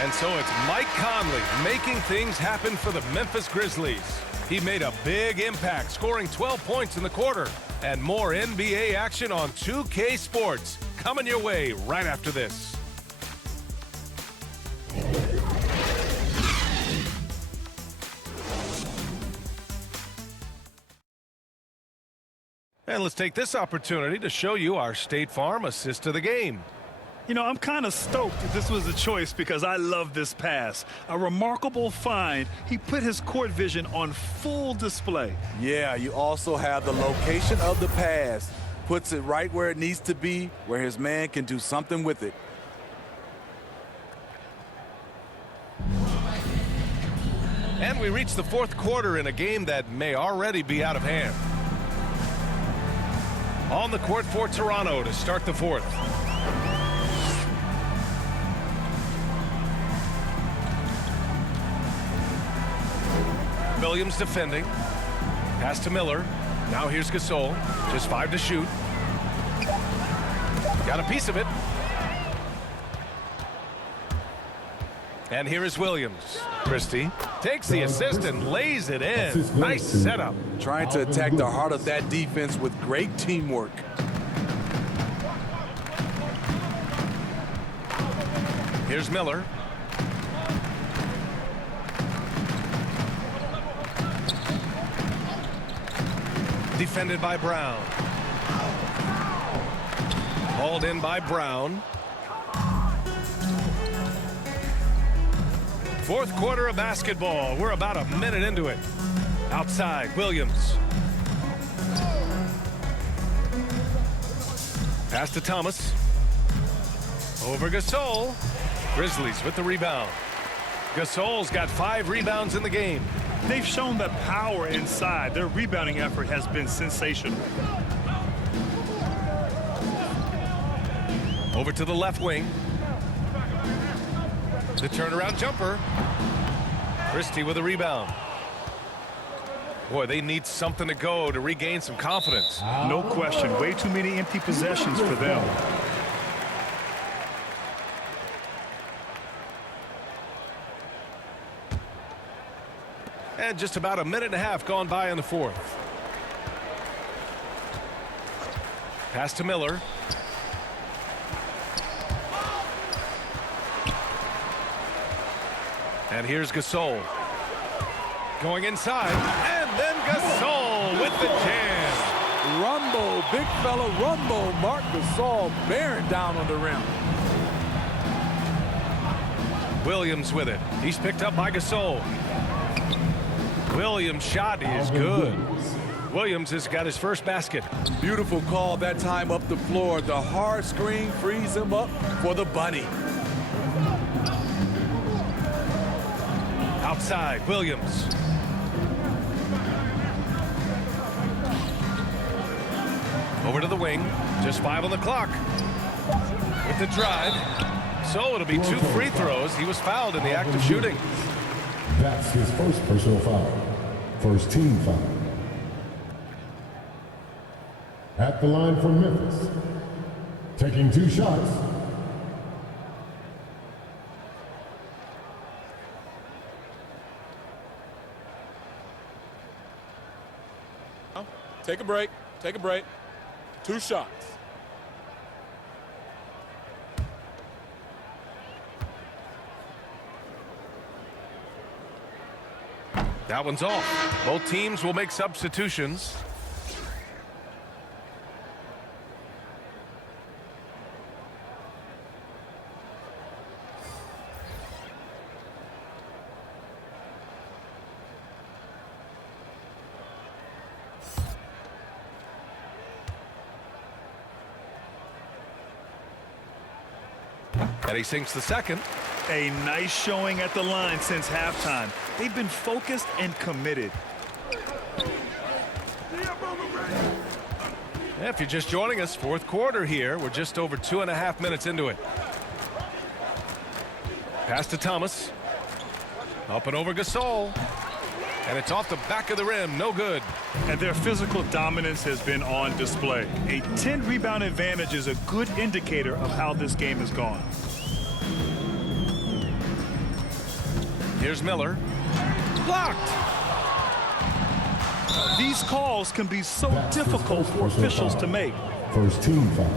And so it's Mike Conley making things happen for the Memphis Grizzlies. He made a big impact, scoring 12 points in the quarter. And more NBA action on 2K Sports coming your way right after this. And let's take this opportunity to show you our State Farm assist of the game. You know, I'm kind of stoked that this was a choice because I love this pass. A remarkable find. He put his court vision on full display. Yeah, you also have the location of the pass. Puts it right where it needs to be, where his man can do something with it. And we reach the fourth quarter in a game that may already be out of hand. On the court for Toronto to start the fourth. Williams defending. Pass to Miller. Now here's Gasol. Just 5 to shoot. Got a piece of it. And here is Williams. Christie takes the assist and lays it in. Nice setup. Trying to attack the heart of that defense with great teamwork. Here's Miller. Defended by Brown. Hauled in by Brown. Fourth quarter of basketball. We're about a minute into it. Outside, Williams. Pass to Thomas. Over Gasol. Grizzlies with the rebound. Gasol's got 5 rebounds in the game. They've shown the power inside. Their rebounding effort has been sensational. Over to the left wing. The turnaround jumper. Christie with a rebound. Boy, they need something to go to regain some confidence. No question. Way too many empty possessions for them. And just about a minute and a half gone by in the fourth. Pass to Miller. And here's Gasol. Going inside. And then Gasol with the jam. Rumble, big fella, rumble. Marc Gasol bearing down on the rim. Williams with it. He's picked up by Gasol. Williams' shot is good. Williams has got his first basket. Beautiful call that time up the floor. The hard screen frees him up for the bunny. Outside, Williams. Over to the wing. Just 5 on the clock. with the drive. So it'll be 2 free throws. He was fouled in the act of shooting. That's his first personal foul. First team foul. At the line for Memphis. Taking 2 shots. Take a break. Take a break. 2 shots. That one's off. Both teams will make substitutions. And he sinks the second. A nice showing at the line since halftime. They've been focused and committed. If you're just joining us, fourth quarter here. We're just over 2.5 minutes into it. Pass to Thomas. Up and over Gasol. And it's off the back of the rim. No good. And their physical dominance has been on display. A 10-rebound advantage is a good indicator of how this game has gone. Here's Miller. Blocked. These calls can be so difficult for officials to make. First team foul.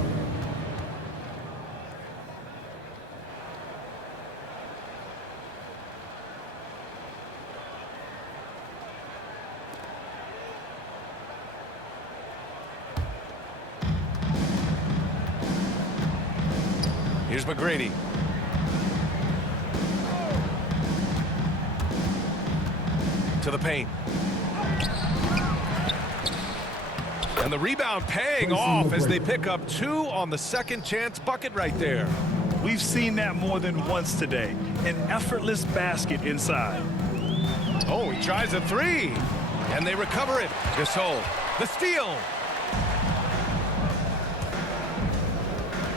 Here's McGrady. To the paint. And the rebound paying off as they pick up 2 on the second chance bucket right there. We've seen that more than once today. An effortless basket inside. Oh, he tries a 3. And they recover it. Gasol. The steal.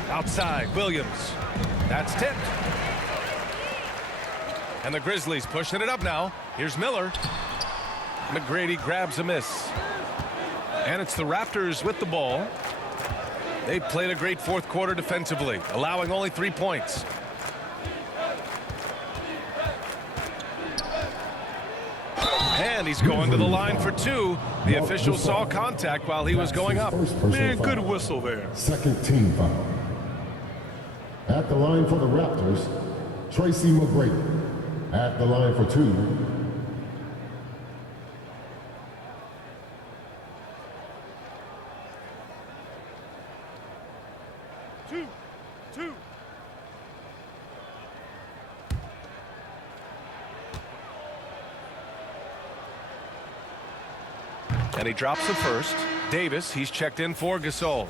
Outside, Williams. That's tipped. And the Grizzlies pushing it up now. Here's Miller. McGrady grabs a miss. And it's the Raptors with the ball. They played a great fourth quarter defensively, allowing only 3 points. And he's going to the line for 2. The official saw contact while he was going up. Man, good whistle there. Second team foul. At the line for the Raptors, Tracy McGrady. At the line for 2. And he drops the first. Davis, he's checked in for Gasol.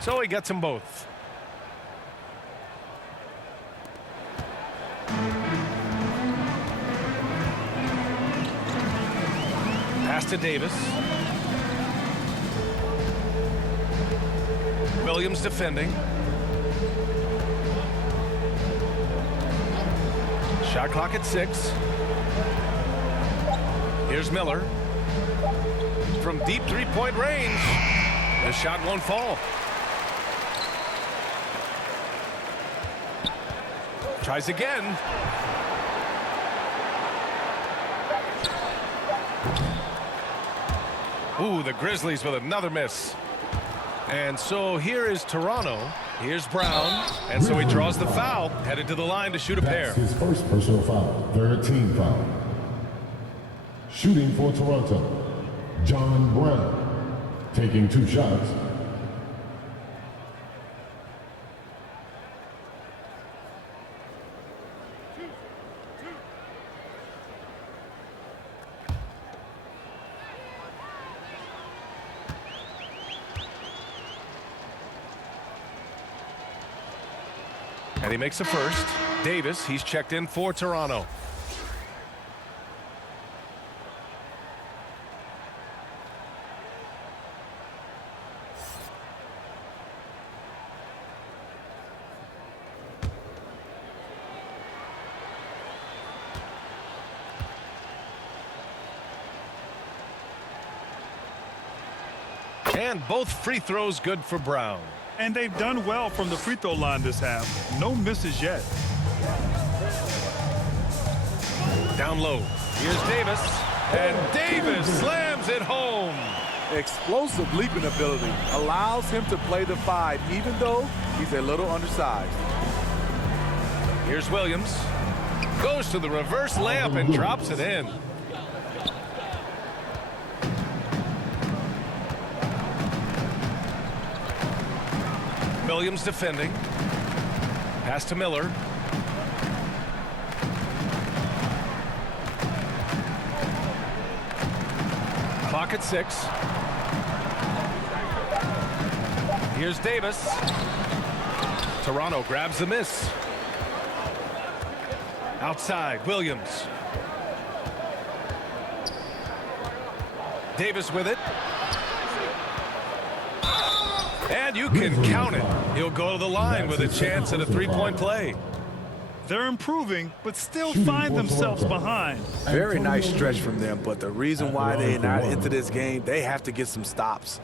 So he gets them both. Pass to Davis. Williams defending. Shot clock at 6. Here's Miller. From deep three-point range. The shot won't fall. Tries again. Ooh, the Grizzlies with another miss. And so here is Toronto. Here's Brown. And so he draws the foul, headed to the line to shoot a pair. That's his first personal foul. Third team foul. Shooting for Toronto, John Brown. Taking 2 shots. And he makes the first. Davis, he's checked in for Toronto. And both free throws good for Brown. And they've done well from the free throw line this half. No misses yet. Down low. Here's Davis. And Davis slams it home. Explosive leaping ability allows him to play the 5, even though he's a little undersized. Here's Williams. Goes to the reverse layup and drops it in. Williams defending. Pass to Miller. Clock at 6. Here's Davis. Toronto grabs the miss. Outside, Williams. Davis with it. And you can count it. He'll go to the line with a chance at a three-point play. They're improving, but still find themselves behind. Very nice stretch from them, but the reason why they're not into this game, they have to get some stops.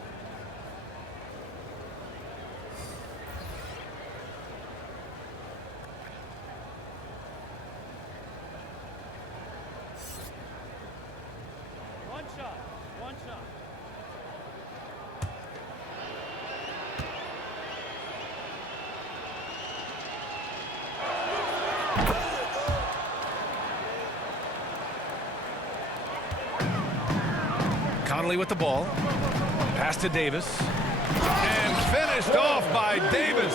One shot. Conley with the ball. Pass to Davis. And finished off by Davis.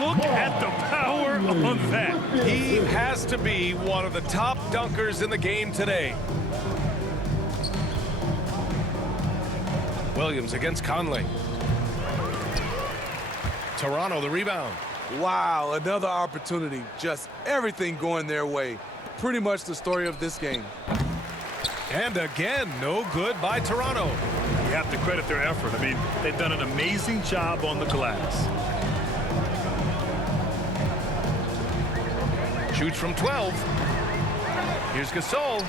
Look at the power on that. He has to be one of the top dunkers in the game today. Williams against Conley. Toronto the rebound. Wow, another opportunity. Just everything going their way. Pretty much the story of this game. And again, no good by Toronto. You have to credit their effort. I mean, they've done an amazing job on the glass. Shoots from 12. Here's Gasol.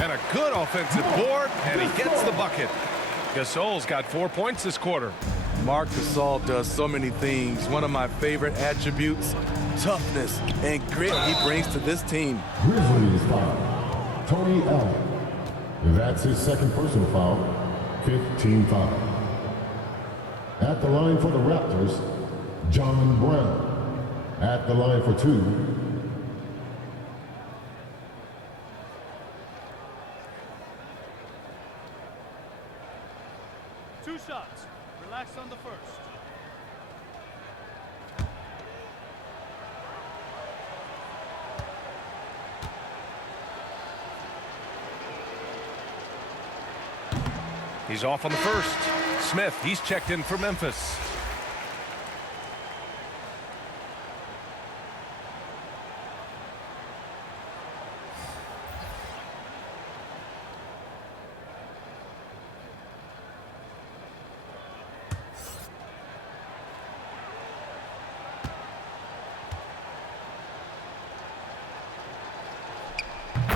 And a good offensive board, and he gets the bucket. Gasol's got 4 points this quarter. Marc Gasol does so many things. One of my favorite attributes, toughness and grit he brings to this team. Grizzlies foul. Tony Allen. That's his second personal foul. 15 foul. At the line for the Raptors, John Brown. At the line for 2, Two shots. Relax on the first. He's off on the first. Smith, he's checked in for Memphis.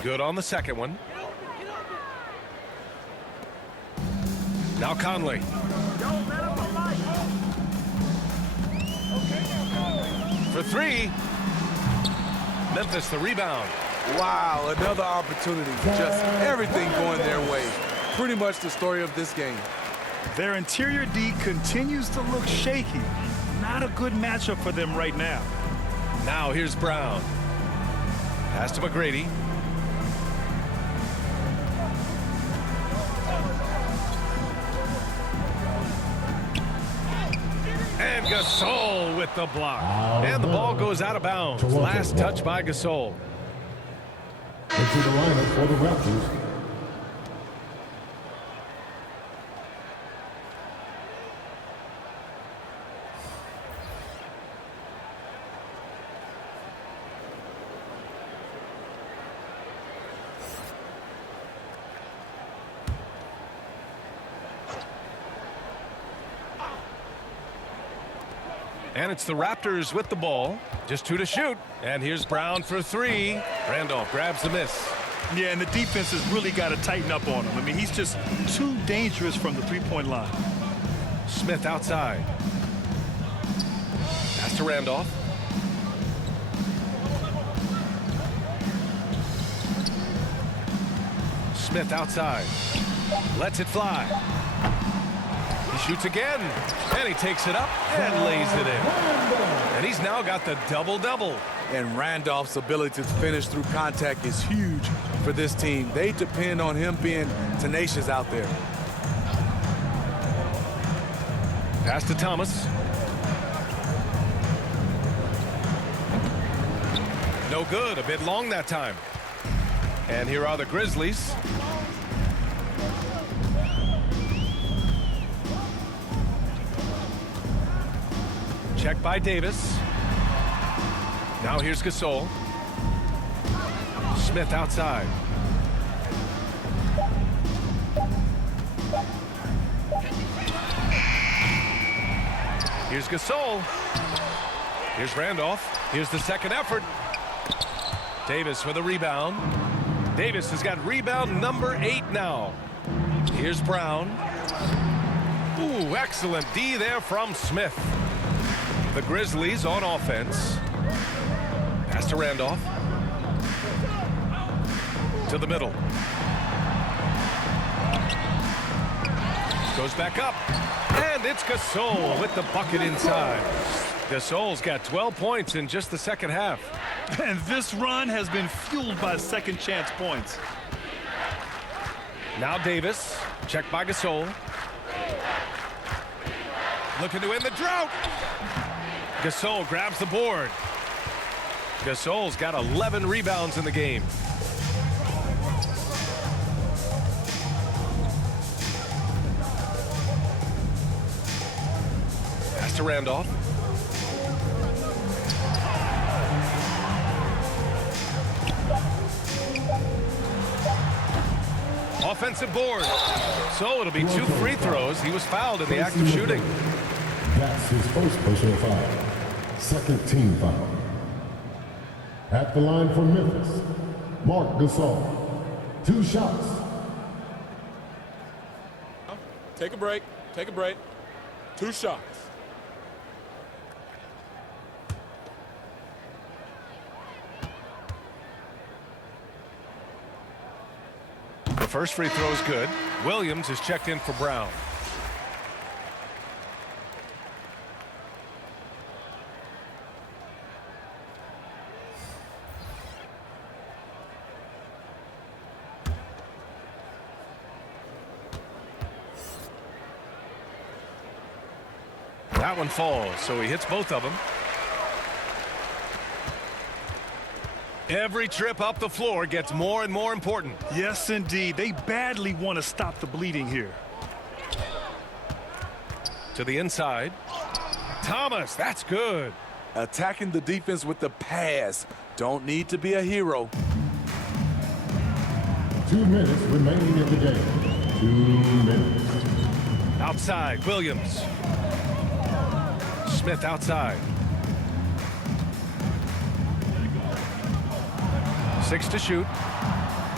Good on the second one. Now Conley. For 3. Memphis the rebound. Wow, another opportunity. Just everything going their way. Pretty much the story of this game. Their interior D continues to look shaky. Not a good matchup for them right now. Now here's Brown. Pass to McGrady. And Gasol with the block. And the ball goes out of bounds. Last touch by Gasol. into the lineup for the Raptors. And it's the Raptors with the ball. Just 2 to shoot. And here's Brown for 3. Randolph grabs the miss. Yeah, and the defense has really got to tighten up on him. I mean, he's just too dangerous from the three-point line. Smith outside. Pass to Randolph. Smith outside. Lets it fly. He shoots again. And he takes it up and lays it in. And he's now got the double-double. And Randolph's ability to finish through contact is huge for this team. They depend on him being tenacious out there. Pass to Thomas. No good. A bit long that time. And here are the Grizzlies. Check by Davis. Now here's Gasol. Smith outside. Here's Gasol. Here's Randolph. Here's the second effort. Davis with a rebound. Davis has got rebound number 8 now. Here's Brown. Ooh, excellent D there from Smith. The Grizzlies on offense. Pass to Randolph. To the middle. Goes back up. And it's Gasol with the bucket inside. Gasol's got 12 points in just the second half. And this run has been fueled by second chance points. Now Davis. Checked by Gasol. Looking to end the drought. Gasol grabs the board. Gasol's got 11 rebounds in the game. Pass to Randolph. Offensive board. So it'll be 2 free throws. He was fouled in the act of shooting. That's his first personal foul. Second team foul. At the line for Memphis, Mark Gasol. 2 shots. Take a break. Take a break. 2 shots. The first free throw is good. Williams is checked in for Brown. That one falls, so he hits both of them. Every trip up the floor gets more and more important. Yes, indeed. They badly want to stop the bleeding here. To the inside. Thomas, that's good. Attacking the defense with the pass. Don't need to be a hero. 2 minutes remaining in the game. 2 minutes. Outside, Williams. Smith outside. 6 to shoot.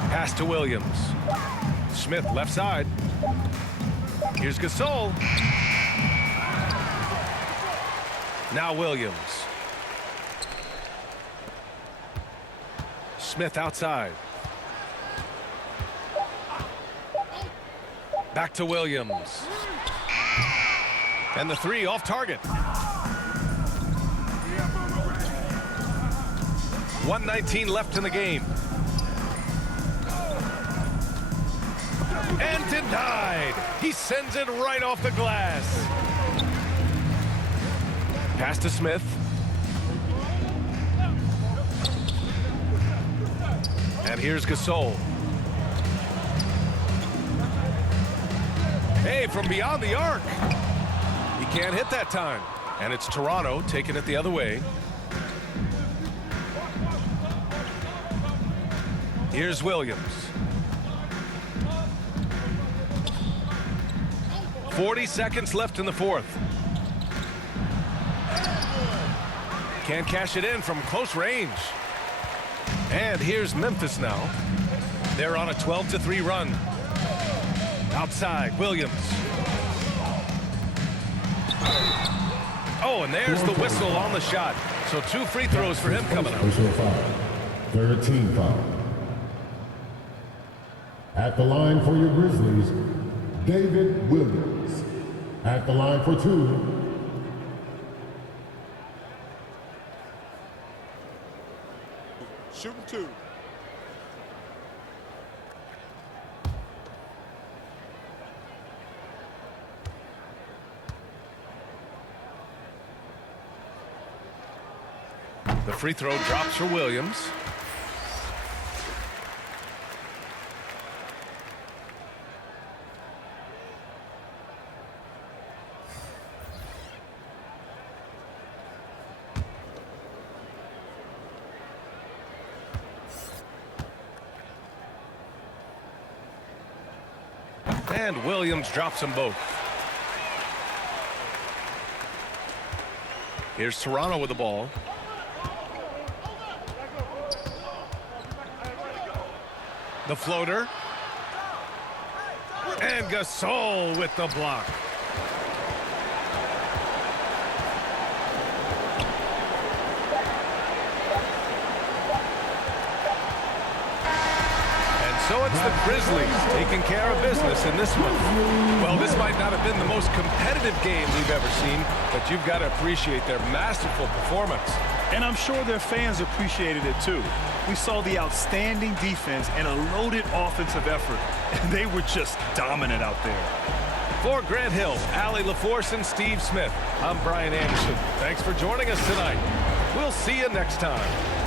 Pass to Williams. Smith left side. Here's Gasol. Now Williams. Smith outside. Back to Williams. And the 3 off target. 1:19 left in the game. And denied. He sends it right off the glass. Pass to Smith. And here's Gasol. Hey, from beyond the arc. He can't hit that time. And it's Toronto taking it the other way. Here's Williams. 40 seconds left in the fourth. Can't cash it in from close range. And here's Memphis now. They're on a 12-3 run. Outside, Williams. Oh, and there's the whistle on the shot. So 2 free throws for him coming up. Personal foul. 13 foul. At the line for your Grizzlies, David Williams. At the line for 2, Shooting 2. The free throw drops for Williams. And Williams drops them both. Here's Toronto with the ball. The floater. And Gasol with the block. So it's the Grizzlies taking care of business in this one. Well, this might not have been the most competitive game we've ever seen, but you've got to appreciate their masterful performance. And I'm sure their fans appreciated it too. We saw the outstanding defense and a loaded offensive effort, and they were just dominant out there. For Grant Hill, Allie LaForce, and Steve Smith, I'm Brian Anderson. Thanks for joining us tonight. We'll see you next time.